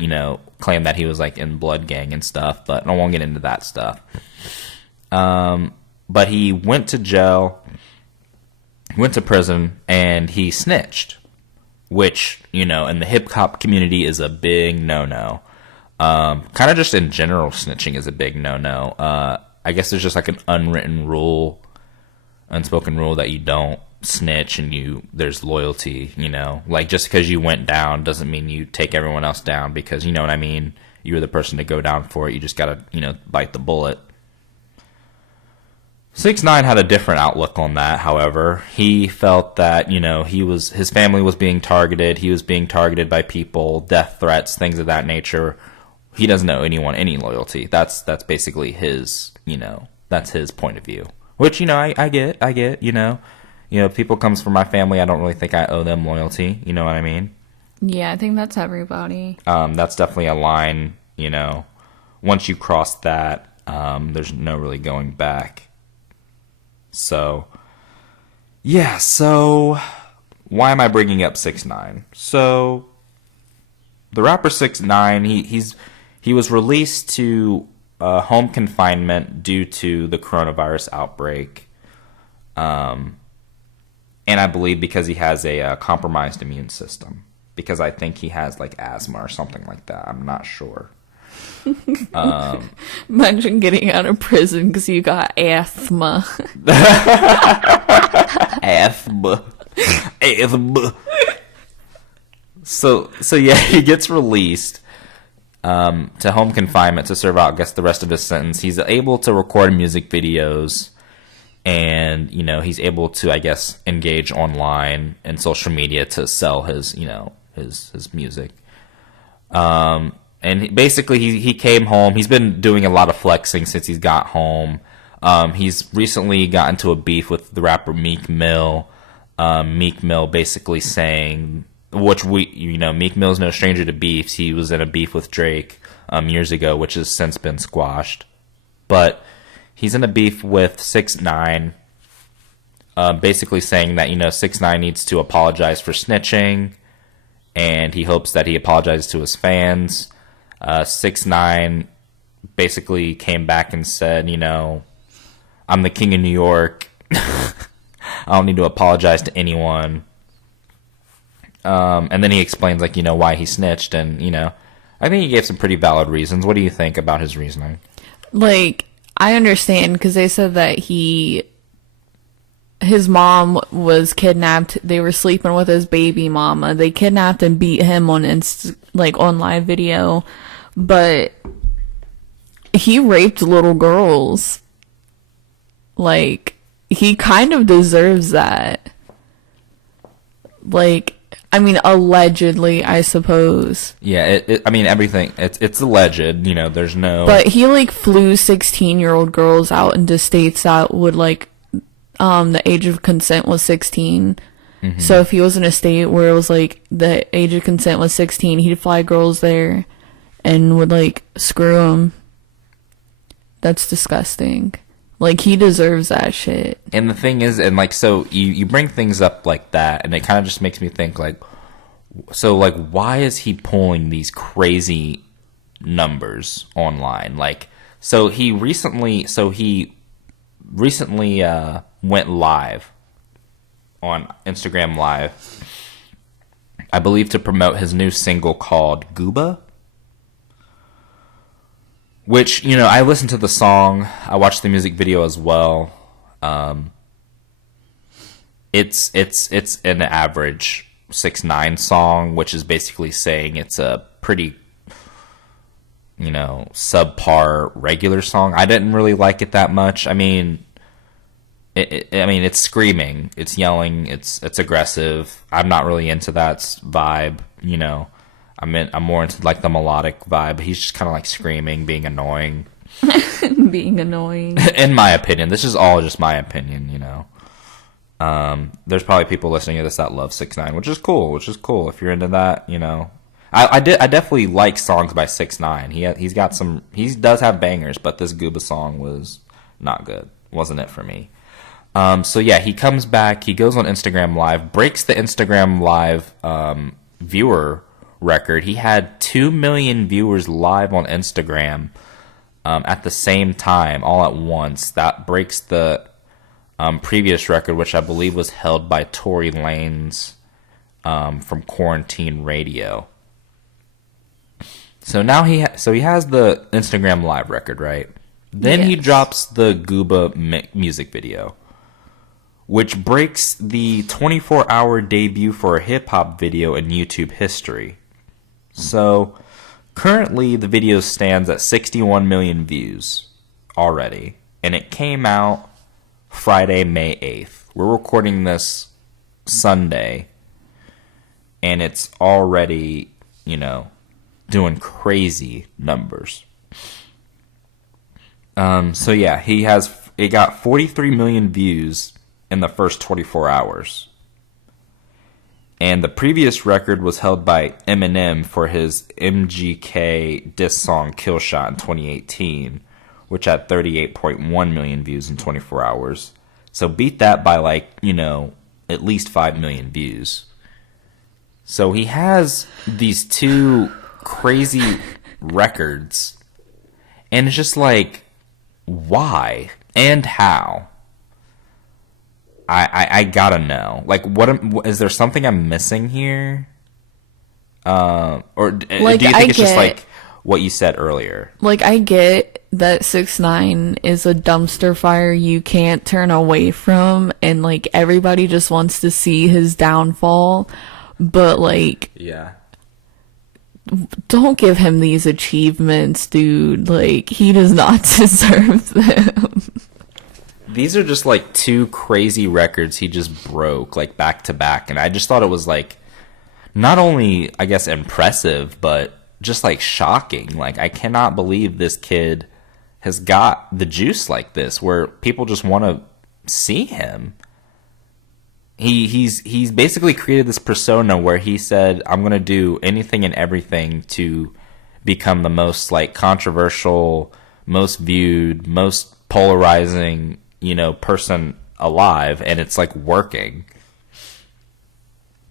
claimed that he was like in Blood Gang and stuff, but I won't get into that stuff. But he went to jail, went to prison, and he snitched, which, in the hip-hop community is a big no-no. Kind of just in general, snitching is a big no-no. I guess there's just like an unspoken rule that you don't snitch and there's loyalty, like just because you went down doesn't mean you take everyone else down, because you were the person to go down for it. You just gotta bite the bullet. 6ix9ine had a different outlook on that. However, he felt that his family was being targeted. He was being targeted by people, death threats, things of that nature. He doesn't owe anyone any loyalty. That's basically his that's his point of view. Which, I get, if people comes from my family, I don't really think I owe them loyalty. You know what I mean? Yeah, I think that's everybody. That's definitely a line, once you cross that, there's no really going back. So, yeah, so why am I bringing up 6ix9ine? So, the rapper 6ix9ine, he was released to home confinement due to the coronavirus outbreak, and I believe because he has a compromised immune system, because I think he has like asthma or something like that. I'm not sure. Imagine getting out of prison because you got asthma. Asthma. So yeah, he gets released. to home confinement to serve out, I guess, the rest of his sentence. He's able to record music videos, and, you know, he's able to, I guess, engage online and social media to sell his, you know, his music. And basically, he came home. He's been doing a lot of flexing since he's got home. He's recently got into a beef with the rapper Meek Mill. Meek Mill basically saying, Meek Mill's no stranger to beefs. He was in a beef with Drake years ago, which has since been squashed. But he's in a beef with 6ix9ine, basically saying that, 6ix9ine needs to apologize for snitching, and he hopes that he apologizes to his fans. 6ix9ine basically came back and said, I'm the king of New York. I don't need to apologize to anyone. And then he explains, why he snitched, and, I think he gave some pretty valid reasons. What do you think about his reasoning? I understand, because they said that his mom was kidnapped. They were sleeping with his baby mama. They kidnapped and beat him on on live video, but he raped little girls. He kind of deserves that. Allegedly, I suppose. Yeah, everything, it's alleged, there's no... But he, flew 16-year-old girls out into states that would, the age of consent was 16. Mm-hmm. So if he was in a state where it was, the age of consent was 16, he'd fly girls there and would, screw them. That's disgusting. He deserves that shit. And the thing is, and, so you bring things up like that, and it kind of just makes me think, why is he pulling these crazy numbers online? He recently went live on Instagram Live, I believe, to promote his new single called Gooba. Which, I listened to the song. I watched the music video as well. It's an average 6ix9ine song, which is basically saying it's a pretty, subpar regular song. I didn't really like it that much. It's screaming, it's yelling, it's aggressive. I'm not really into that vibe, I'm more into the melodic vibe. He's just kind of screaming, being annoying. Being annoying. In my opinion, this is all just my opinion. There's probably people listening to this that love 6ix9ine, which is cool. If you're into that, I definitely like songs by 6ix9ine. He does have bangers, but this Gooba song was not good. Wasn't it for me? So yeah, he comes back. He goes on Instagram Live, breaks the Instagram Live viewer record. He had 2 million viewers live on Instagram at the same time, all at once. That breaks the previous record, which I believe was held by Tory Lanez from Quarantine Radio. So now he has the Instagram Live record, right? Then He drops the Gooba music video, which breaks the 24-hour debut for a hip-hop video in YouTube history. So, currently, the video stands at 61 million views already, and it came out Friday, May 8th. We're recording this Sunday, and it's already, doing crazy numbers. So yeah, it got 43 million views in the first 24 hours. And the previous record was held by Eminem for his MGK diss song Kill Shot in 2018, which had 38.1 million views in 24 hours. So beat that by at least 5 million views. So he has these two crazy records, and it's just why and how? I gotta know. Is there something I'm missing here? Or do you think it's just what you said earlier? I get that 6ix9ine is a dumpster fire you can't turn away from, and everybody just wants to see his downfall. But yeah, don't give him these achievements, dude. Like, he does not deserve them. These are just like two crazy records he just broke, like back to back. And I just thought it was like, not only, I guess, impressive, but just like shocking. Like, I cannot believe this kid has got the juice like this, where people just want to see him. He's basically created this persona where he said, I'm going to do anything and everything to become the most like controversial, most viewed, most polarizing, person alive, and it's like working.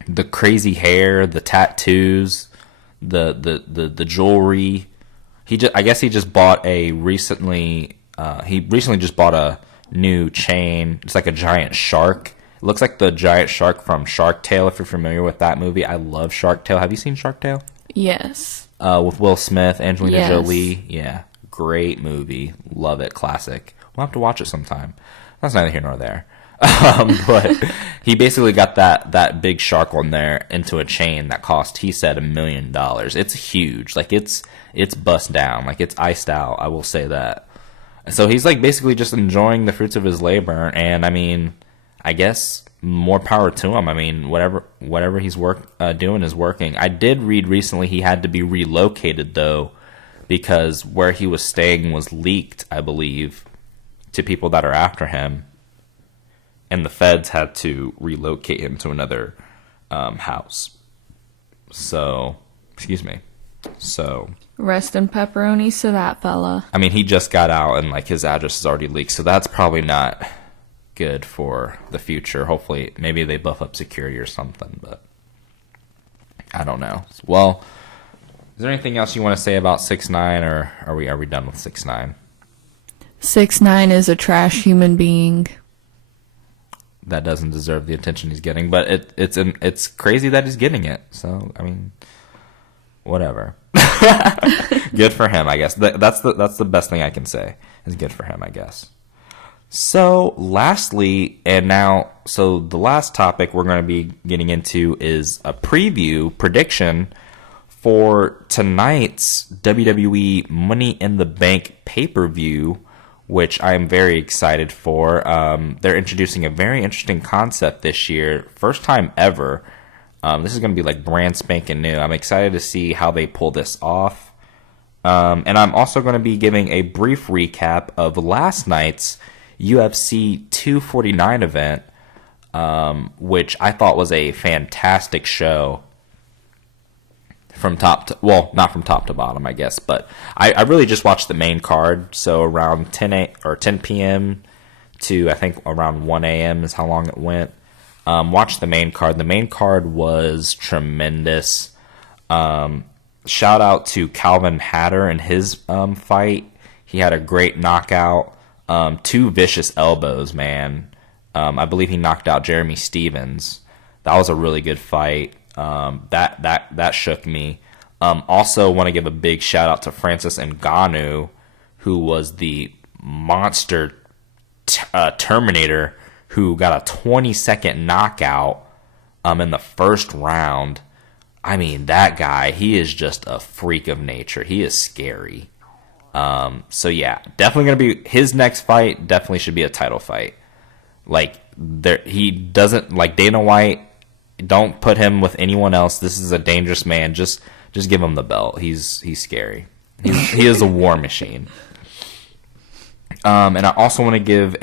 The crazy hair, the tattoos, the jewelry. I guess he just bought he recently just bought a new chain. It's like a giant shark. It looks like the giant shark from Shark Tale, if you're familiar with that movie. I love Shark Tale. Have you seen Shark Tale? Yes. With Will Smith, Angelina Yes. Jolie. Yeah, great movie. Love it. Classic. We'll have to watch it sometime. That's neither here nor there. But he basically got that big shark on there into a chain that cost, he said, $1 million. It's huge. Like, it's bust down. Like, it's iced out. I will say that. So he's like basically just enjoying the fruits of his labor, and I mean, I guess more power to him. I mean, whatever he's doing is working. I did read recently he had to be relocated though, because where he was staying was leaked, I believe, to people that are after him, and the feds had to relocate him to another house. So, excuse me. So, Rest in pepperonis to that fella. I mean, he just got out and like his address is already leaked, so that's probably not good for the future. Hopefully, maybe they buff up security or something, but I don't know. Well, is there anything else you want to say about 6ix9ine, or are we done with 6ix9ine? 6ix9ine is a trash human being. That doesn't deserve the attention he's getting, but it's crazy that he's getting it. So I mean, whatever. Good for him, I guess. That's the best thing I can say. Is good for him, I guess. So lastly, so the last topic we're going to be getting into is a prediction for tonight's WWE Money in the Bank pay-per-view, which I'm very excited for. They're introducing a very interesting concept this year. First time ever. This is going to be like brand spanking new. I'm excited to see how they pull this off. And I'm also going to be giving a brief recap of last night's UFC 249 event, which I thought was a fantastic show. From top to, well, not from top to bottom, I guess, but I really just watched the main card. So around 10 p.m. to I think around 1 a.m. is how long it went. Watched the main card. The main card was tremendous. Shout out to Calvin Hatter and his fight. He had a great knockout. 2 vicious elbows, man. I believe he knocked out Jeremy Stevens. That was a really good fight. That shook me. Also want to give a big shout out to Francis Ngannou, who was the monster Terminator, who got a 20-second knockout in the first round. I mean, that guy, he is just a freak of nature. He is scary. So yeah, definitely gonna be his next fight. Definitely should be a title fight. Like he doesn't like Dana White. Don't put him with anyone else. This is a dangerous man. Just give him the belt. He's scary. He is a war machine. And I also want to give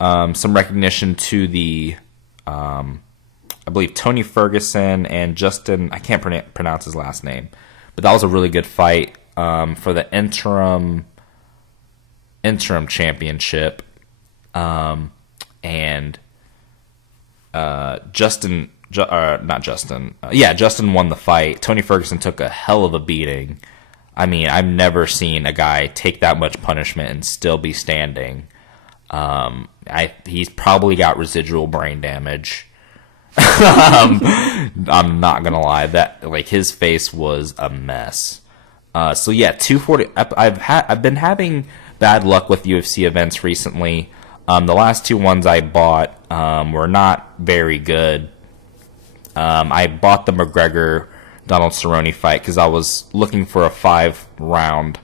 some recognition to the I believe Tony Ferguson and Justin. I can't pronounce his last name, but that was a really good fight for the interim championship. And Justin won the fight. Tony Ferguson took a hell of a beating. I mean, I've never seen a guy take that much punishment and still be standing. He's probably got residual brain damage. I'm not gonna lie, that like his face was a mess. So yeah, 240. I've been having bad luck with UFC events recently. The last 2 ones I bought were not very good. I bought the McGregor Donald Cerrone fight because I was looking for a 5-round,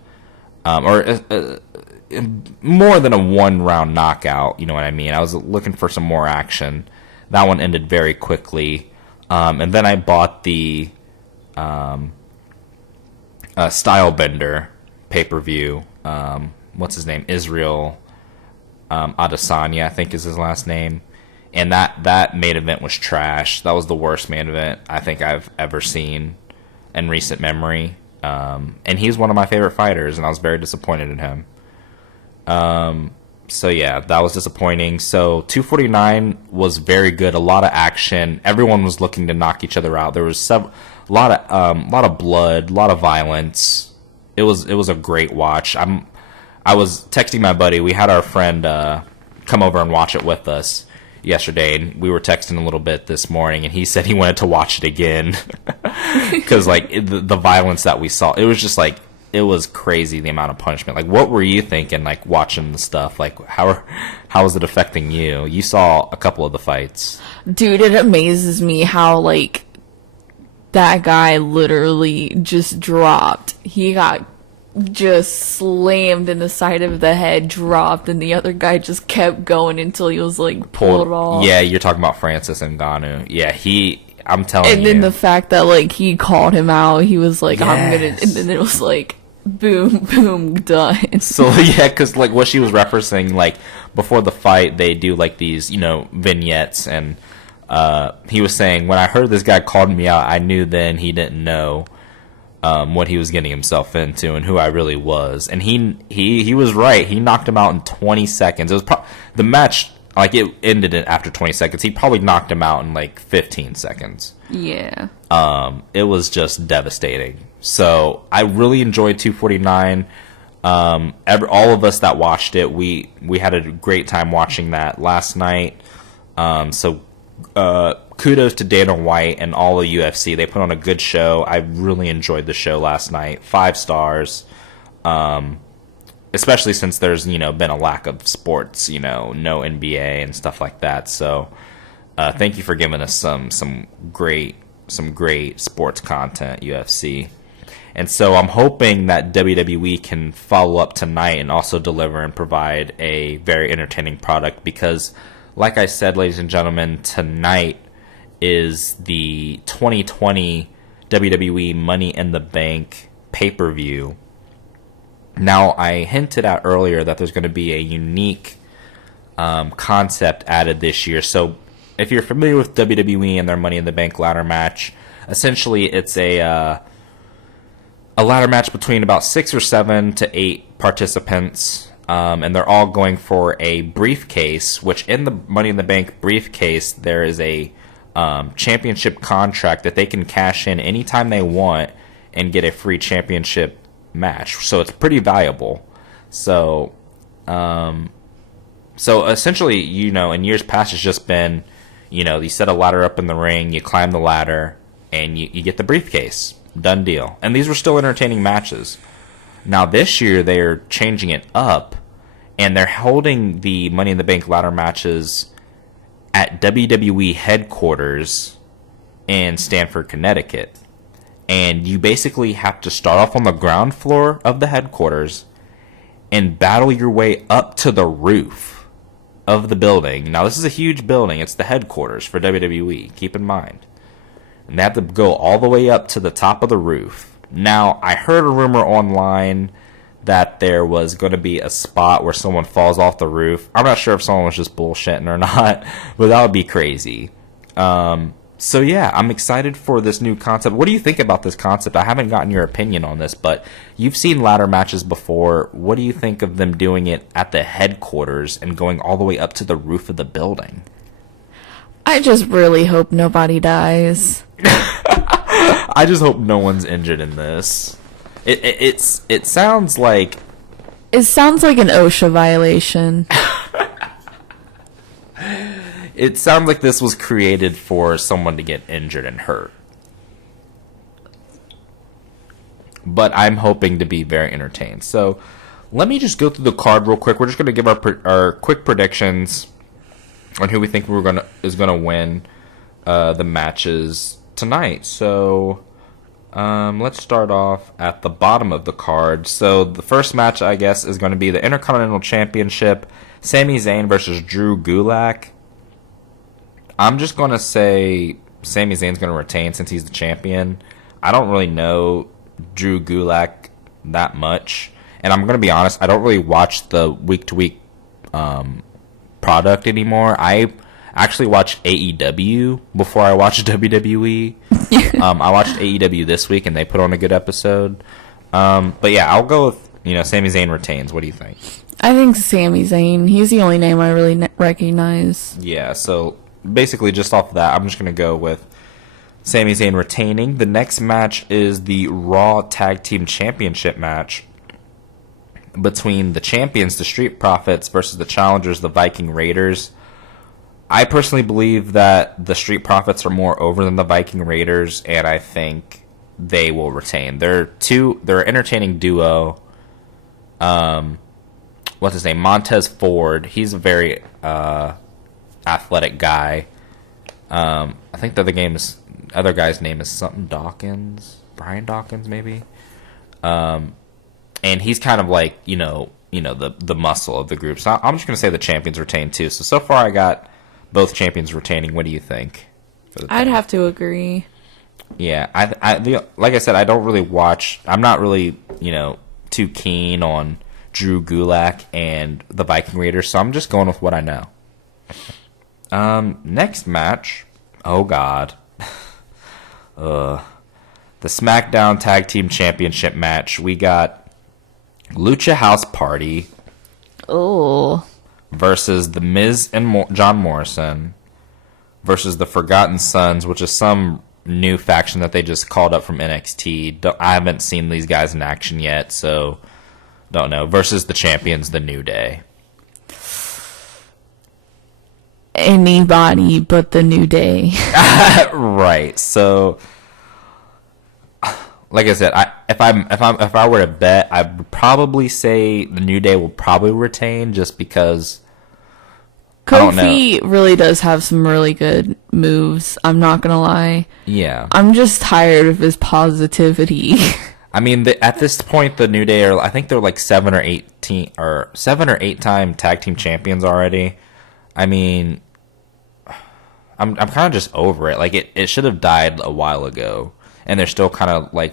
more than a 1-round knockout. You know what I mean? I was looking for some more action. That one ended very quickly, and then I bought the Stylebender pay-per-view. What's his name? Israel Adesanya, I think is his last name. And that main event was trash. That was the worst main event I think I've ever seen in recent memory. And he's one of my favorite fighters, and I was very disappointed in him. So yeah, that was disappointing. So 249 was very good. A lot of action. Everyone was looking to knock each other out. There was a lot of blood, a lot of violence. It was a great watch. I was texting my buddy. We had our friend come over and watch it with us yesterday, and we were texting a little bit this morning, and he said he wanted to watch it again because like the violence that we saw, it was just like, it was crazy, the amount of punishment. Like, what were you thinking, like, watching the stuff? Like, how is it affecting you? You saw a couple of the fights. Dude, it amazes me how, like, that guy literally just dropped. He got just slammed in the side of the head, dropped, and the other guy just kept going until he was, like, pulled off. Yeah, you're talking about Francis Ngannou. Yeah, I'm telling you. And then the fact that, like, he called him out, he was like, yes. I'm gonna, and then it was like, boom, boom, done. So, yeah, because, like, what she was referencing, like, before the fight, they do, like, these, vignettes, and he was saying, when I heard this guy called me out, I knew then he didn't know what he was getting himself into and who I really was. And he was right. He knocked him out in 20 seconds. It was the match, like, it ended after 20 seconds. He probably knocked him out in, like, 15 seconds. Yeah. It was just devastating. So I really enjoyed 249. All of us that watched it, we had a great time watching that last night. So kudos to Dana White and all of UFC. They put on a good show. I really enjoyed the show last night. 5 stars. Especially since there's, been a lack of sports, no NBA and stuff like that. So thank you for giving us some great sports content, UFC. And so I'm hoping that WWE can follow up tonight and also deliver and provide a very entertaining product because, like I said, ladies and gentlemen, tonight is the 2020 WWE Money in the Bank pay-per-view. Now, I hinted at earlier that there's going to be a unique concept added this year. So if you're familiar with WWE and their Money in the Bank ladder match, essentially it's a ladder match between about 6 or 7 to 8 participants, and they're all going for a briefcase, which in the Money in the Bank briefcase, there is a championship contract that they can cash in anytime they want and get a free championship match. So it's pretty valuable. So essentially, in years past, it's just been, you set a ladder up in the ring, you climb the ladder, and you get the briefcase. Done deal. And these were still entertaining matches. Now this year they're changing it up, and they're holding the Money in the Bank ladder matches at WWE headquarters in Stamford, Connecticut. And you basically have to start off on the ground floor of the headquarters and battle your way up to the roof of the building. Now this is a huge building. It's the headquarters for WWE. Keep in mind. And they have to go all the way up to the top of the roof. Now, I heard a rumor online that there was going to be a spot where someone falls off the roof. I'm not sure if someone was just bullshitting or not, but that would be crazy. So yeah, I'm excited for this new concept. What do you think about this concept? I haven't gotten your opinion on this, but you've seen ladder matches before. What do you think of them doing it at the headquarters and going all the way up to the roof of the building? I just really hope nobody dies. I just hope no one's injured in this. It sounds like... It sounds like an OSHA violation. It sounds like this was created for someone to get injured and hurt. But I'm hoping to be very entertained. So let me just go through the card real quick. We're just going to give our quick predictions on who we think is going to win the matches tonight. So Let's start off at the bottom of the card. So the first match, I guess, is going to be the Intercontinental Championship, Sami Zayn versus Drew Gulak. I'm just going to say Sami Zayn's going to retain since he's the champion. I don't really know Drew Gulak that much. And I'm going to be honest, I don't really watch the week-to-week product anymore. I actually watch AEW before I watch WWE. I watched AEW this week, and they put on a good episode. But yeah, I'll go with, Sami Zayn retains. What do you think? I think Sami Zayn. He's the only name I really recognize. Yeah, so basically just off of that, I'm just going to go with Sami Zayn retaining. The next match is the Raw Tag Team Championship match between the champions, the Street Profits, versus the challengers, the Viking Raiders. I personally believe that the Street Profits are more over than the Viking Raiders, and I think they will retain. They're an entertaining duo. What's his name? Montez Ford. He's a very athletic guy. I think the other guy's name is something Dawkins, Brian Dawkins, maybe. And he's kind of like the muscle of the group. So I'm just gonna say the champions retain too. So far I got both champions retaining. What do you think? I'd have to agree. Yeah, like I said, I don't really watch. I'm not really, too keen on Drew Gulak and the Viking Raiders, so I'm just going with what I know. Next match. Oh God. The SmackDown Tag Team Championship match. We got Lucha House Party. Oh. Versus The Miz and John Morrison versus the Forgotten Sons, which is some new faction that they just called up from NXT. I haven't seen these guys in action yet, so don't know. Versus the champions, The New Day. Anybody but The New Day. Right. So, like I said, if I were to bet, I would probably say The New Day will probably retain, just because Kofi really does have some really good moves. I'm not gonna lie. Yeah. I'm just tired of his positivity. I mean, at this point, the New Day I think they're like 7 or 8 time tag team champions already. I mean, I'm kind of just over it. Like it should have died a while ago, and they're still kind of like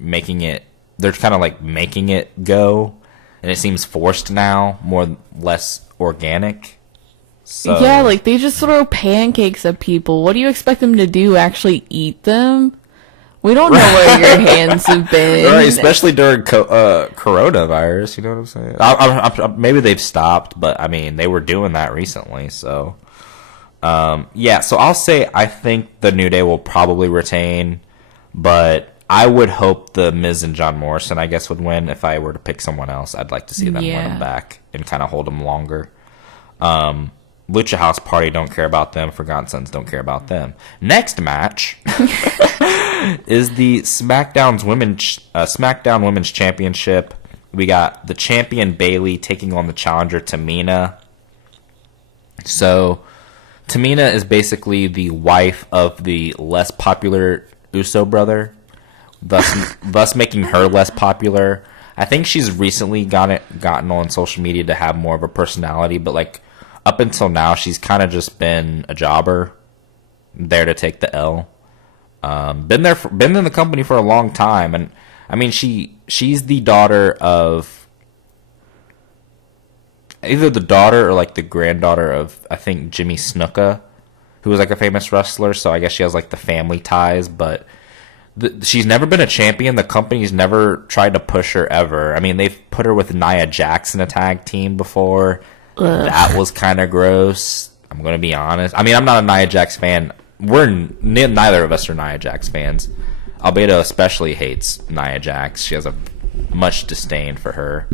making it. They're kind of like making it go, and it seems forced now, less organic. So. Yeah, like they just throw pancakes at people. What do you expect them to do? Actually eat them? We don't know where your hands have been. Right, especially during coronavirus, you know what I'm saying? Maybe they've stopped, but I mean, they were doing that recently, so. Yeah, so I'll say I think the New Day will probably retain, but I would hope the Miz and John Morrison, I guess, would win. If I were to pick someone else, I'd like to see them win them back and kind of hold them longer. Lucha House Party, don't care about them. Forgotten Sons, don't care about them. Next match is the SmackDown Women's Championship. We got the champion Bayley taking on the challenger Tamina. So Tamina is basically the wife of the less popular Uso brother, thus making her less popular. I think she's recently gotten on social media to have more of a personality, but like up until now, she's kind of just been a jobber, there to take the L. Been in the company for a long time, and I mean she's the daughter of either the daughter or like the granddaughter of, I think, Jimmy Snuka, who was like a famous wrestler. So I guess she has like the family ties, but she's never been a champion. The company's never tried to push her ever. I mean, they've put her with Nia Jax in a tag team before. Ugh. That was kind of gross. I'm going to be honest. I mean, I'm not a Nia Jax fan. Neither of us are Nia Jax fans. Albedo especially hates Nia Jax. She has a much disdain for her.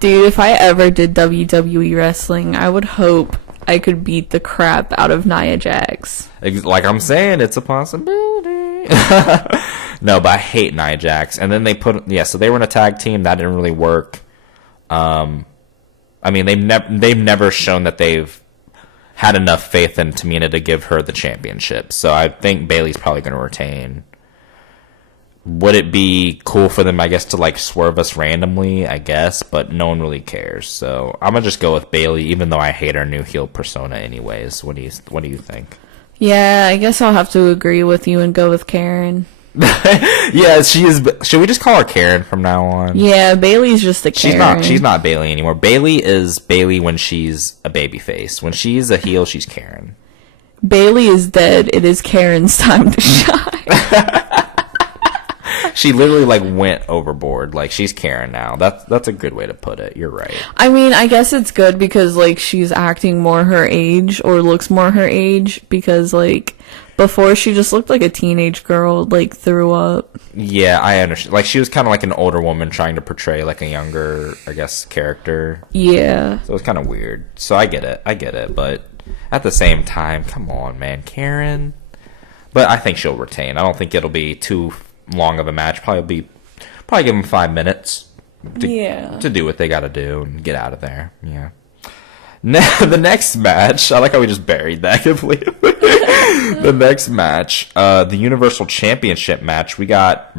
Dude, if I ever did WWE wrestling, I would hope I could beat the crap out of Nia Jax. Like I'm saying, it's a possibility. No, but I hate Nia Jax. And then so they were in a tag team. That didn't really work. I mean, they've never shown that they've had enough faith in Tamina to give her the championship. So I think Bayley's probably going to retain. would it be cool for them, I guess, to like swerve us randomly? I guess, but no one really cares. So I'm gonna just go with Bailey, even though I hate our new heel persona. Anyways, what do you think? Yeah, I guess I'll have to agree with you and go with Karen. Yeah, she is. Should we just call her Karen from now on? Yeah, Bailey's just a Karen. She's not Bailey anymore. Bailey is Bailey when she's a babyface. When she's a heel, she's Karen. Bailey is dead. It is Karen's time to shine. She literally like went overboard. Like, she's Karen now. That's a good way to put it. You're right. I mean, I guess it's good because like she's acting more her age or looks more her age, because like before she just looked like a teenage girl, like threw up. Yeah, I understand. Like, she was kind of like an older woman trying to portray like a younger, I guess, character. Yeah. So it's kind of weird. So I get it. But at the same time, come on, man, Karen. But I think she'll retain. I don't think it'll be too long of a match. Probably give them 5 minutes to do what they got to do and get out of there. Yeah. The next match, I like how we just buried that completely. The next match, the Universal Championship match, we got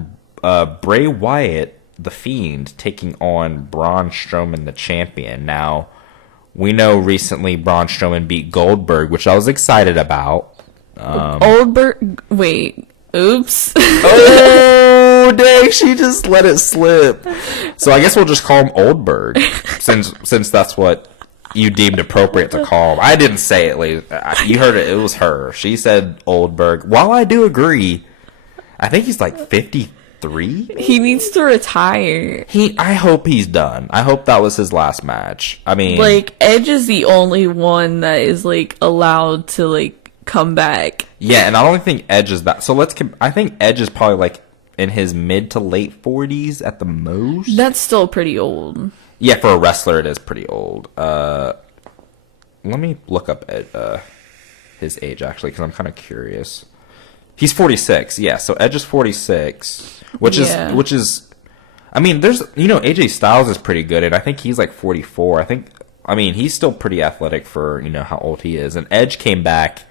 Bray Wyatt, the Fiend, taking on Braun Strowman, the champion. Now, we know recently Braun Strowman beat Goldberg, which I was excited about. Wait. Oops. Oh, dang, she just let it slip. So I guess we'll just call him Oldberg, since that's what you deemed appropriate to call him. I didn't say it, ladies. You heard it. It was her. She said Oldberg. While I do agree, I think he's like 53. He needs to retire. I hope he's done. I hope that was his last match. I mean, like, Edge is the only one that is like allowed to like come back. Yeah, and I don't think Edge is that. So I think Edge is probably like in his mid to late 40s at the most. That's still pretty old. Yeah, for a wrestler, it is pretty old. Let me look up his age, actually, because I'm kind of curious. He's 46, yeah, so Edge is 46, which is, I mean, there's, AJ Styles is pretty good, and I think he's like 44. He's still pretty athletic for, how old he is. And Edge came back,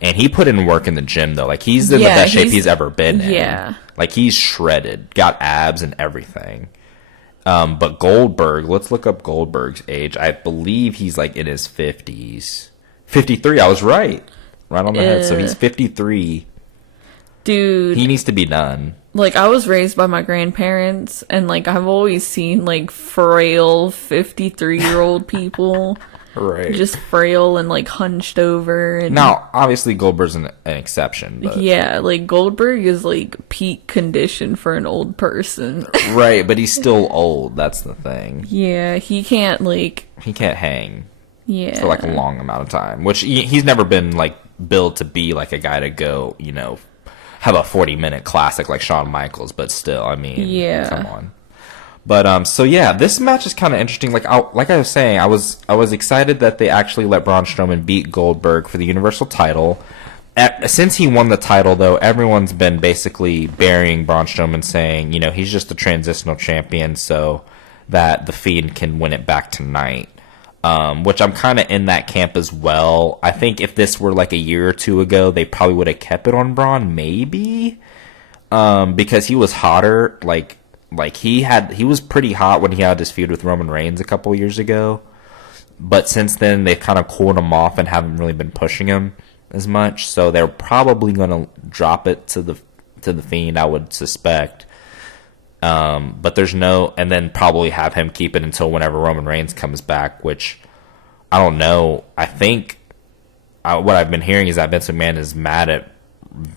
and he put in work in the gym, though. Like, he's in the best shape he's ever been in. Yeah. Like, he's shredded, got abs and everything. But Goldberg, let's look up Goldberg's age. I believe he's like in his 50s. 53, I was right. Right on the head. So he's 53. Dude. He needs to be done. Like, I was raised by my grandparents, and like I've always seen like frail 53-year-old people. Right. Just frail and like hunched over. And now, obviously Goldberg's an exception. But... yeah, like Goldberg is like peak condition for an old person. Right, but he's still old. That's the thing. Yeah, he can't hang. Yeah. For like a long amount of time, which he's never been like billed to be like a guy to go, have a 40-minute classic like Shawn Michaels, but still, I mean, yeah. Come on. But so yeah, this match is kind of interesting. Like I was saying, I was excited that they actually let Braun Strowman beat Goldberg for the Universal title. Since he won the title, though, everyone's been basically burying Braun Strowman, saying, he's just a transitional champion, so that the Fiend can win it back tonight. Which I'm kind of in that camp as well. I think if this were like a year or two ago, they probably would have kept it on Braun, maybe, because he was hotter. Like he was pretty hot when he had his feud with Roman Reigns a couple years ago. But since then, they've kind of cooled him off and haven't really been pushing him as much. So they're probably going to drop it to the Fiend, I would suspect. But there's and then probably have him keep it until whenever Roman Reigns comes back, which I don't know. I think what I've been hearing is that Vince McMahon is mad at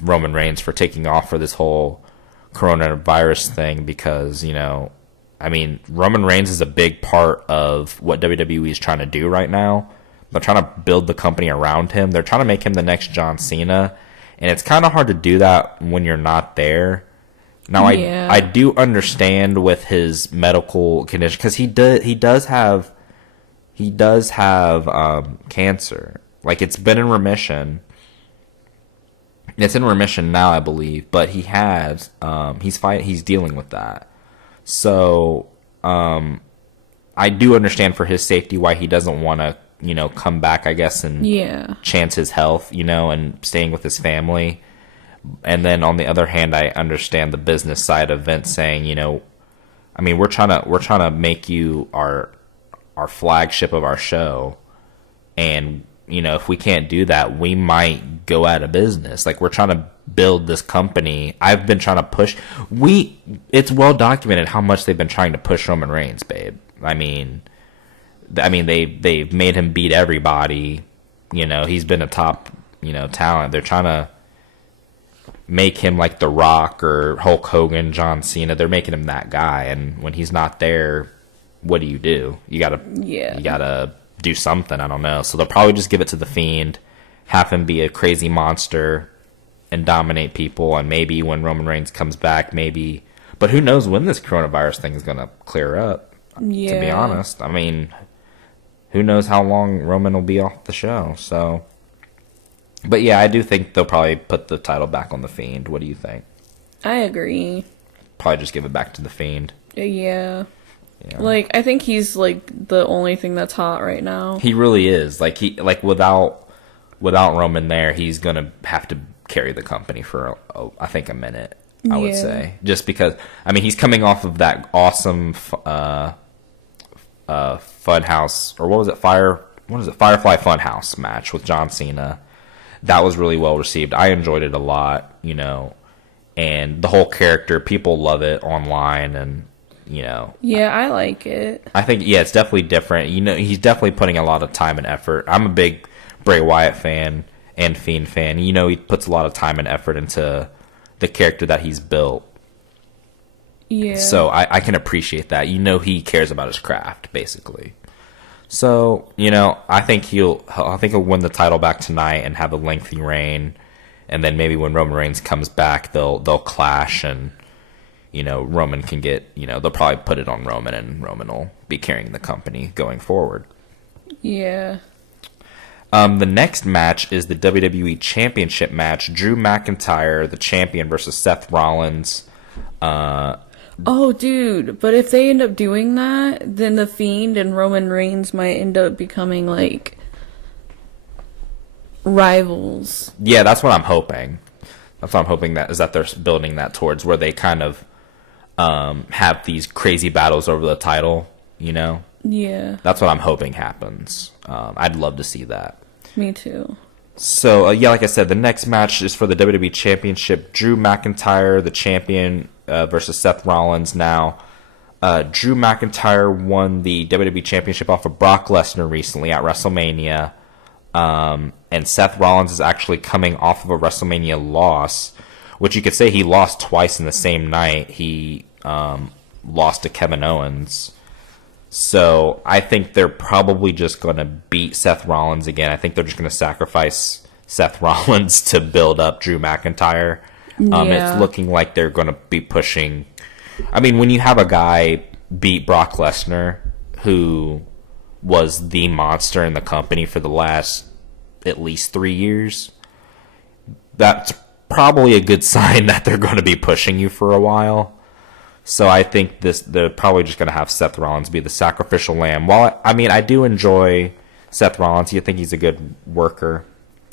Roman Reigns for taking off for this whole coronavirus thing because, Roman Reigns is a big part of what WWE is trying to do right now. They're trying to build the company around him. They're trying to make him the next John Cena. And it's kind of hard to do that when you're not there. Now, I do understand with his medical condition, because he does have cancer. Like, it's been in remission. It's in remission now, I believe, but he's dealing with that. So, I do understand for his safety why he doesn't want to, come back, I guess, and chance his health, and staying with his family. And then on the other hand, I understand the business side of Vince saying, I mean, we're trying to make you our flagship of our show, and if we can't do that, we might go out of business. Like, we're trying to build this company. I've been trying to push. It's well documented how much they've been trying to push Roman Reigns, babe. I mean, they've made him beat everybody. He's been a top talent. They're trying to make him like The Rock or Hulk Hogan, John Cena. They're making him that guy, and when he's not there, what do? You gotta do something. I don't know. So they'll probably just give it to the Fiend, have him be a crazy monster and dominate people, and maybe when Roman Reigns comes back, maybe. But who knows when this coronavirus thing is gonna clear up? Yeah. To be honest, I mean, who knows how long Roman will be off the show? So. But yeah, I do think they'll probably put the title back on the Fiend. What do you think? I agree. Probably just give it back to the Fiend. Yeah. Like, I think he's like the only thing that's hot right now. He really is. Like, without Roman there, he's gonna have to carry the company for I think a minute. I would say, just because he's coming off of that awesome Funhouse, or what was it? Firefly Funhouse match with John Cena. That was really well received. I enjoyed it a lot, and the whole character, people love it online, and Yeah, I like it. I think it's definitely different. He's definitely putting a lot of time and effort. I'm a big Bray Wyatt fan and Fiend fan. He puts a lot of time and effort into the character that he's built. Yeah. So I can appreciate that. He cares about his craft, basically. So, I think he'll win the title back tonight and have a lengthy reign, and then maybe when Roman Reigns comes back, they'll clash, and Roman can get, they'll probably put it on Roman, and Roman will be carrying the company going forward. Yeah. The next match is the WWE Championship match. Drew McIntyre, the champion, versus Seth Rollins. Oh, dude, but if they end up doing that, then the Fiend and Roman Reigns might end up becoming, like, rivals. Yeah, that's what I'm hoping. That's what I'm hoping that they're building that towards, where they kind of have these crazy battles over the title, Yeah. That's what I'm hoping happens. I'd love to see that. Me too. So, like I said, the next match is for the WWE Championship. Drew McIntyre, the champion, versus Seth Rollins. Now, Drew McIntyre won the WWE Championship off of Brock Lesnar recently at WrestleMania. And Seth Rollins is actually coming off of a WrestleMania loss, which you could say he lost twice in the same night. He lost to Kevin Owens. So I think they're probably just going to beat Seth Rollins again. I think they're just going to sacrifice Seth Rollins to build up Drew McIntyre. It's looking like they're going to be pushing. When you have a guy beat Brock Lesnar, who was the monster in the company for the last at least 3 years, that's probably a good sign that they're going to be pushing you for a while. So I think they're probably just going to have Seth Rollins be the sacrificial lamb. While I do enjoy Seth Rollins, you think he's a good worker.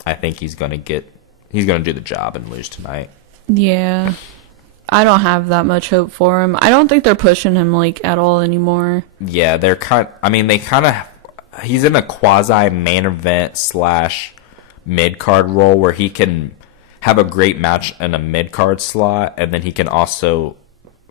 I think he's going to do the job and lose tonight. Yeah. I don't have that much hope for him. I don't think they're pushing him like at all anymore. Yeah, he's in a quasi main event / mid card role where he can have a great match in a mid card slot, and then he can also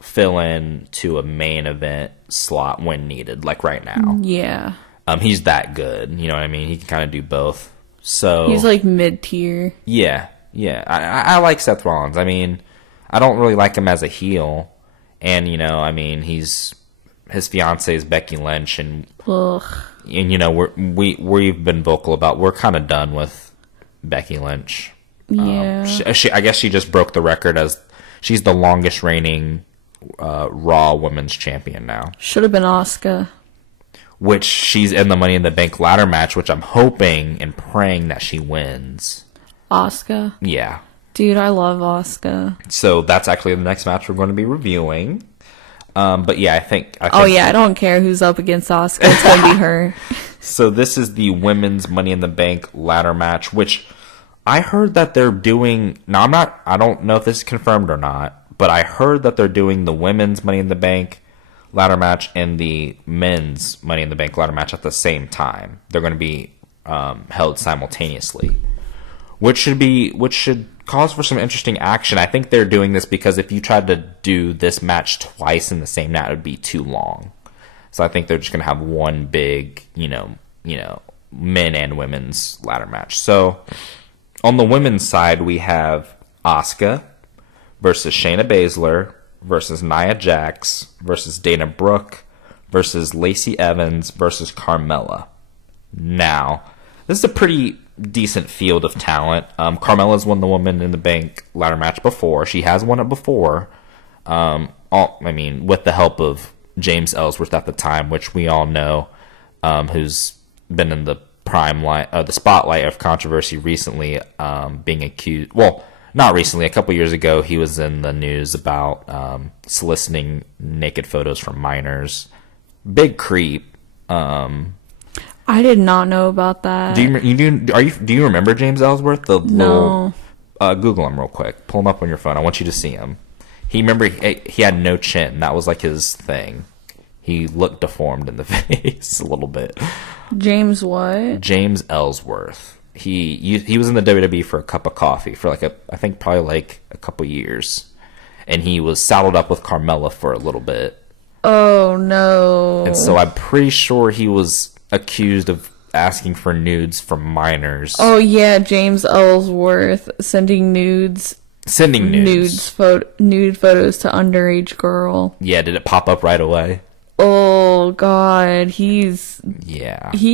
fill in to a main event slot when needed, like right now. Yeah. He's that good. You know what I mean? He can kind of do both. So he's like mid-tier. Yeah. I like Seth Rollins. I don't really like him as a heel, and his fiance is Becky Lynch, and Ugh. And we've been vocal about we're kind of done with Becky Lynch. Yeah. I guess she just broke the record as she's the longest reigning Raw Women's Champion now. Should have been Asuka. Which she's in the Money in the Bank ladder match, which I'm hoping and praying that she wins. Asuka? Yeah. Dude, I love Asuka. So that's actually the next match we're going to be reviewing. But yeah, I think I don't care who's up against Asuka. It's going to be her. So this is the Women's Money in the Bank ladder match, which I heard that they're doing. Now, I don't know if this is confirmed or not, but I heard that they're doing the women's Money in the Bank ladder match and the men's Money in the Bank ladder match at the same time. They're going to be held simultaneously, which should cause for some interesting action. I think they're doing this because if you tried to do this match twice in the same night, it would be too long. So I think they're just going to have one big, men and women's ladder match. So on the women's side, we have Asuka versus Shayna Baszler versus Nia Jax versus Dana Brooke versus Lacey Evans versus Carmella. Now, this is a pretty decent field of talent. Carmella's won the Woman in the Bank ladder match before. She has won it before. With the help of James Ellsworth at the time, which we all know, who's been in the the spotlight of controversy recently, being accused. Well, not recently. A couple years ago, he was in the news about soliciting naked photos from minors. Big creep. I did not know about that. Do you remember James Ellsworth? No. Google him real quick. Pull him up on your phone. I want you to see him. He had no chin. That was like his thing. He looked deformed in the face a little bit. James what? James Ellsworth. He was in the WWE for a cup of coffee for I think probably a couple years, and he was saddled up with Carmella for a little bit. Oh no! And so I'm pretty sure he was accused of asking for nudes from minors. Oh yeah, James Ellsworth sending nudes. Nude photos to underage girl. Yeah, did it pop up right away? Oh god, he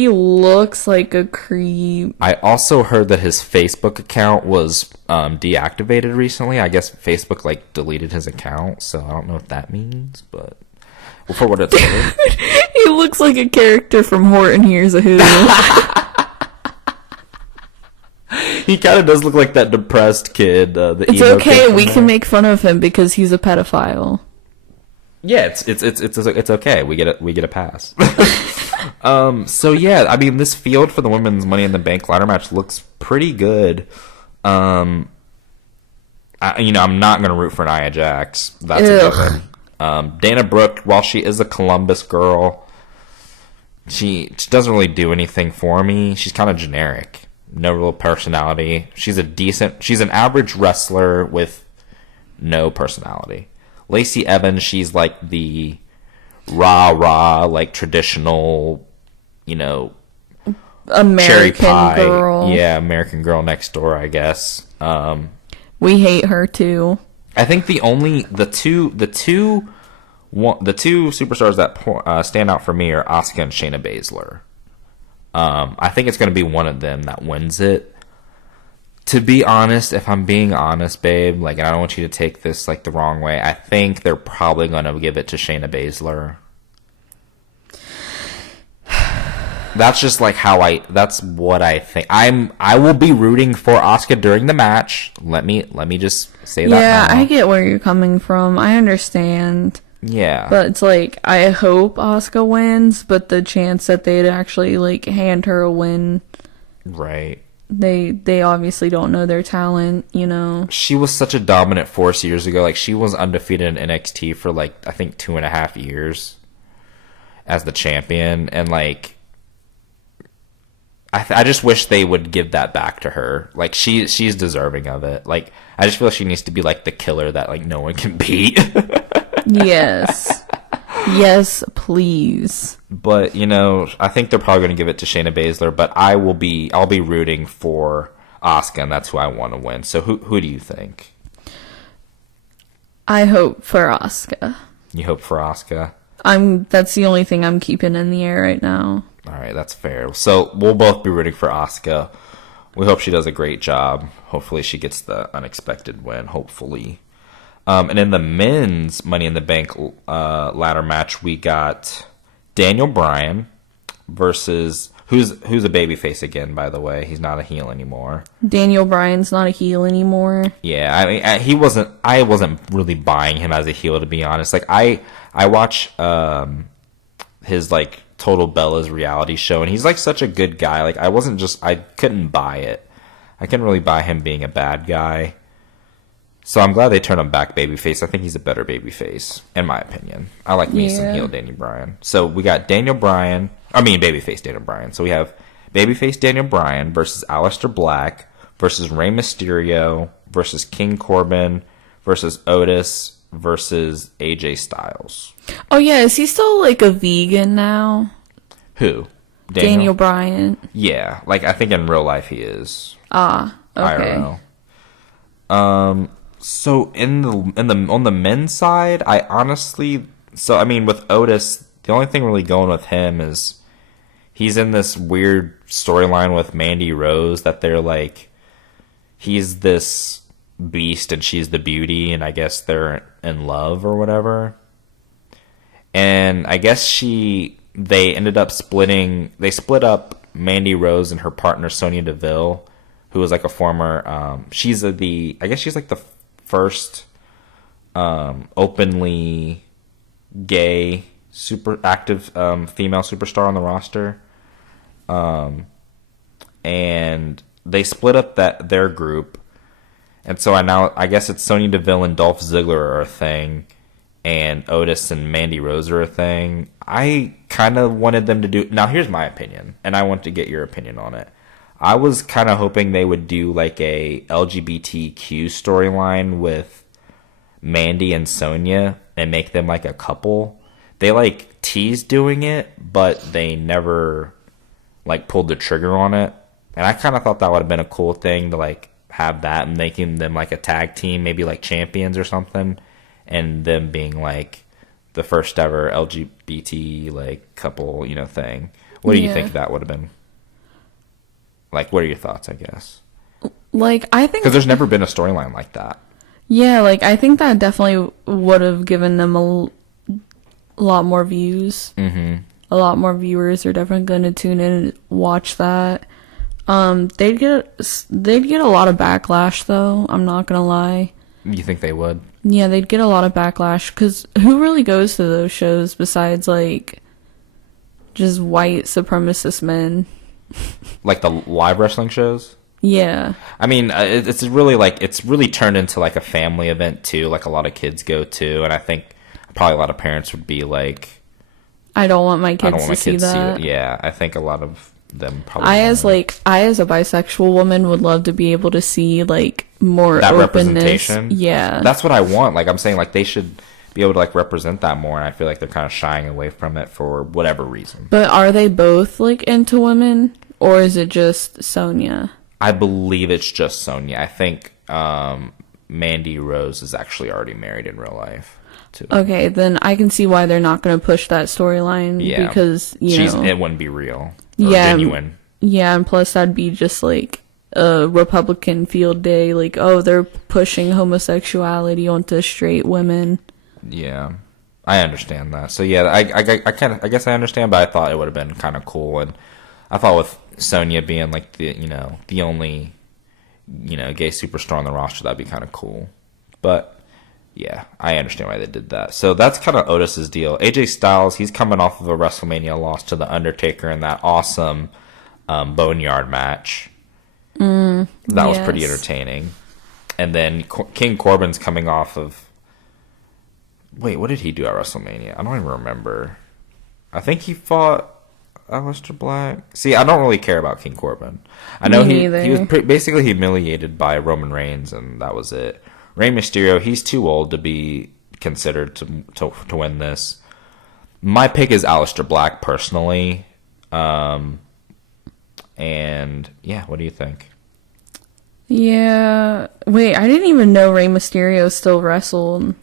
looks like a creep. I also heard that his Facebook account was deactivated recently. I guess Facebook deleted his account, so I don't know what that means, but for what it's worth. He looks like a character from Horton Hears a Who. He kind of does look like that depressed kid. It's okay. We can make fun of him because he's a pedophile. Yeah, it's okay. We get a pass. So yeah, this field for the women's Money in the Bank ladder match looks pretty good. I'm not gonna root for Nia Jax. That's a given. Dana Brooke, while she is a Columbus girl, she doesn't really do anything for me. She's kind of generic. No real personality. She's an average wrestler with no personality. Lacey Evans, she's the rah-rah, traditional, American cherry pie. Girl. Yeah, American girl next door, I guess. We hate her too. I think the two superstars that stand out for me are Asuka and Shayna Baszler. I think it's going to be one of them that wins it. To be honest, if I'm being honest, babe, and I don't want you to take this the wrong way, I think they're probably going to give it to Shayna Baszler. That's just that's what I think. I will be rooting for Asuka during the match. Let me just say that. Yeah, now. I get where you're coming from. I understand. Yeah. But it's I hope Asuka wins, but the chance that they'd actually hand her a win. Right. They obviously don't know their talent, She was such a dominant force years ago. She was undefeated in NXT for I think 2.5 years as the champion, and I just wish they would give that back to her. She's deserving of it. I just feel she needs to be the killer that no one can beat. Yes. Yes, please. But, I think they're probably going to give it to Shayna Baszler, but I'll be rooting for Asuka, and that's who I want to win. So who do you think? I hope for Asuka. You hope for Asuka? That's the only thing I'm keeping in the air right now. All right, that's fair. So we'll both be rooting for Asuka. We hope she does a great job. Hopefully she gets the unexpected win, hopefully. And in the men's Money in the Bank ladder match, we got Daniel Bryan versus who's a babyface again. By the way, he's not a heel anymore. Daniel Bryan's not a heel anymore. Yeah, he wasn't. I wasn't really buying him as a heel, to be honest. I watch his Total Bella's reality show, and he's such a good guy. I couldn't buy it. I couldn't really buy him being a bad guy. So I'm glad they turned him back babyface. I think he's a better babyface, in my opinion. I like me some heel Daniel Bryan. So we got babyface Daniel Bryan. So we have babyface Daniel Bryan versus Aleister Black versus Rey Mysterio versus King Corbin versus Otis versus AJ Styles. Oh yeah, is he still like a vegan now? Who? Daniel Bryan. Yeah, like I think in real life he is. Ah, okay. IRL. So on the men's side, I mean with Otis, the only thing really going with him is he's in this weird storyline with Mandy Rose that they're like he's this beast and she's the beauty, and I guess they're in love or whatever. And I guess they ended up they split up Mandy Rose and her partner Sonya Deville, who was like a former I guess she's like the first openly gay super active female superstar on the roster. And they split up their group. And so I guess it's Sonya Deville and Dolph Ziggler are a thing, and Otis and Mandy Rose are a thing. I kind of wanted them to do... Now, here's my opinion, and I want to get your opinion on it. I was kind of hoping they would do like a LGBTQ storyline with Mandy and Sonya and make them like a couple. They like teased doing it, but they never like pulled the trigger on it. And I kind of thought that would have been a cool thing to like have that and making them like a tag team, maybe like champions or something, and them being like the first ever LGBT like couple, thing. What do you think that would have been? Like, what are your thoughts, I guess? Like, I think... Because there's never been a storyline like that. Yeah, like, I think that definitely would have given them a lot more views. Mm-hmm. A lot more viewers are definitely going to tune in and watch that. They'd get a lot of backlash, though. I'm not going to lie. You think they would? Yeah, they'd get a lot of backlash. Because who really goes to those shows besides, like, just white supremacist men? Like the live wrestling shows? Yeah. I mean, it's really turned into like a family event too. Like a lot of kids go to, and I think probably a lot of parents would be like, I don't want my kids to see that. Yeah, I think a lot of them probably. I as a bisexual woman would love to be able to see like more that openness. Representation. Yeah, that's what I want. Like I'm saying, like they should be able to like represent that more, and I feel like they're kind of shying away from it for whatever reason. But are they both like into women, or is it just Sonya? I believe it's just Sonya. I think Mandy Rose is actually already married in real life too. Okay, then I can see why they're not going to push that storyline. Yeah, because it wouldn't be real. Genuine. Yeah, and plus that'd be just like a Republican field day. Like, oh, they're pushing homosexuality onto straight women. Yeah, I understand that. So yeah, I guess I understand, but I thought it would have been kind of cool, and I thought with Sonya being like the only gay superstar on the roster, that'd be kind of cool. But yeah, I understand why they did that. So that's kind of Otis's deal. AJ Styles, he's coming off of a WrestleMania loss to The Undertaker in that awesome Boneyard match. That was pretty entertaining. And then King Corbin's coming off of... Wait, what did he do at WrestleMania? I don't even remember. I think he fought Aleister Black. See, I don't really care about King Corbin. I know he was basically humiliated by Roman Reigns, and that was it. Rey Mysterio, he's too old to be considered to win this. My pick is Aleister Black, personally. And, yeah, what do you think? Yeah. Wait, I didn't even know Rey Mysterio still wrestled.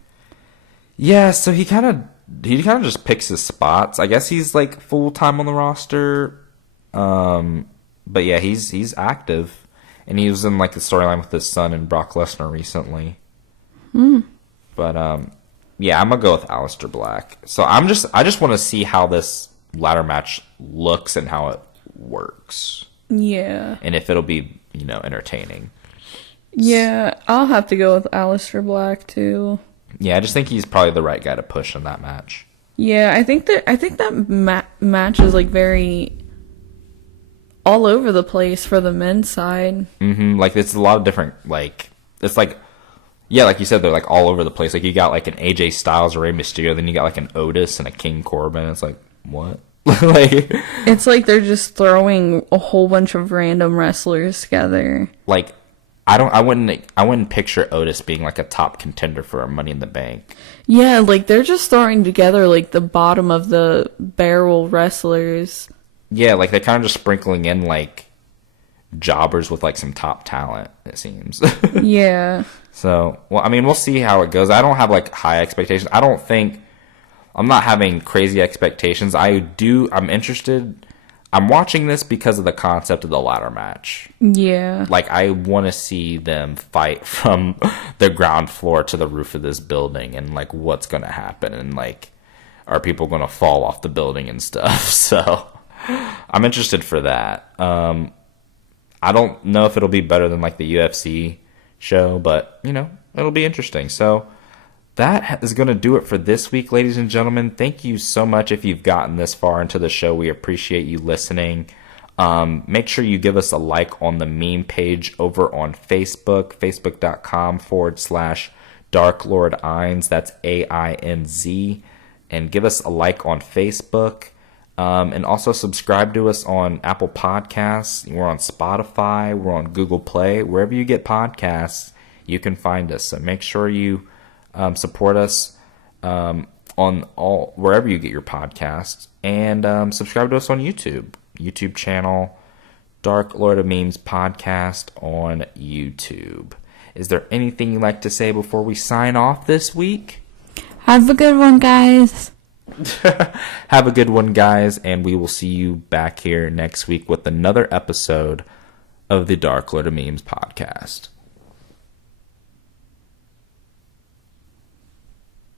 Yeah, so he kind of just picks his spots. I guess he's like full time on the roster, but yeah, he's active, and he was in like the storyline with his son and Brock Lesnar recently. But yeah, I'm gonna go with Aleister Black. So I just want to see how this ladder match looks and how it works. Yeah, and if it'll be entertaining. Yeah, I'll have to go with Aleister Black too. Yeah, I just think he's probably the right guy to push in that match. Yeah, I think that match is like very all over the place for the men's side. Like, it's a lot of different, like, it's like, yeah, like you said, they're like all over the place. Like, you got like an AJ Styles or Rey Mysterio, then you got like an Otis and a King Corbin. It's like, what? Like, It's like they're just throwing a whole bunch of random wrestlers together. like, I wouldn't picture Otis being like a top contender for a Money in the Bank. Yeah, like they're just throwing together like the bottom of the barrel wrestlers. Yeah, like they're kind of just sprinkling in like jobbers with like some top talent, it seems. Yeah. So, well, I mean, we'll see how it goes. I don't have like high expectations. I'm not having crazy expectations. I'm interested. I'm watching this because of the concept of the ladder match. Yeah. Like, I want to see them fight from the ground floor to the roof of this building and like what's going to happen and like, are people going to fall off the building and stuff? So, I'm interested for that. I don't know if it'll be better than like the UFC show, but you know, it'll be interesting. So that is going to do it for this week, ladies and gentlemen. Thank you so much if you've gotten this far into the show. We appreciate you listening. Make sure you give us a like on the meme page over on Facebook, facebook.com/Dark Lord Ainz. That's AINZ. And give us a like on Facebook. And also subscribe to us on Apple Podcasts. We're on Spotify. We're on Google Play. Wherever you get podcasts, you can find us. So make sure you support us on wherever you get your podcasts. And subscribe to us on YouTube channel, Dark Lord of Memes Podcast on YouTube. Is there anything you'd like to say before we sign off this week? Have a good one, guys. Have a good one, guys, and we will see you back here next week with another episode of the Dark Lord of Memes podcast.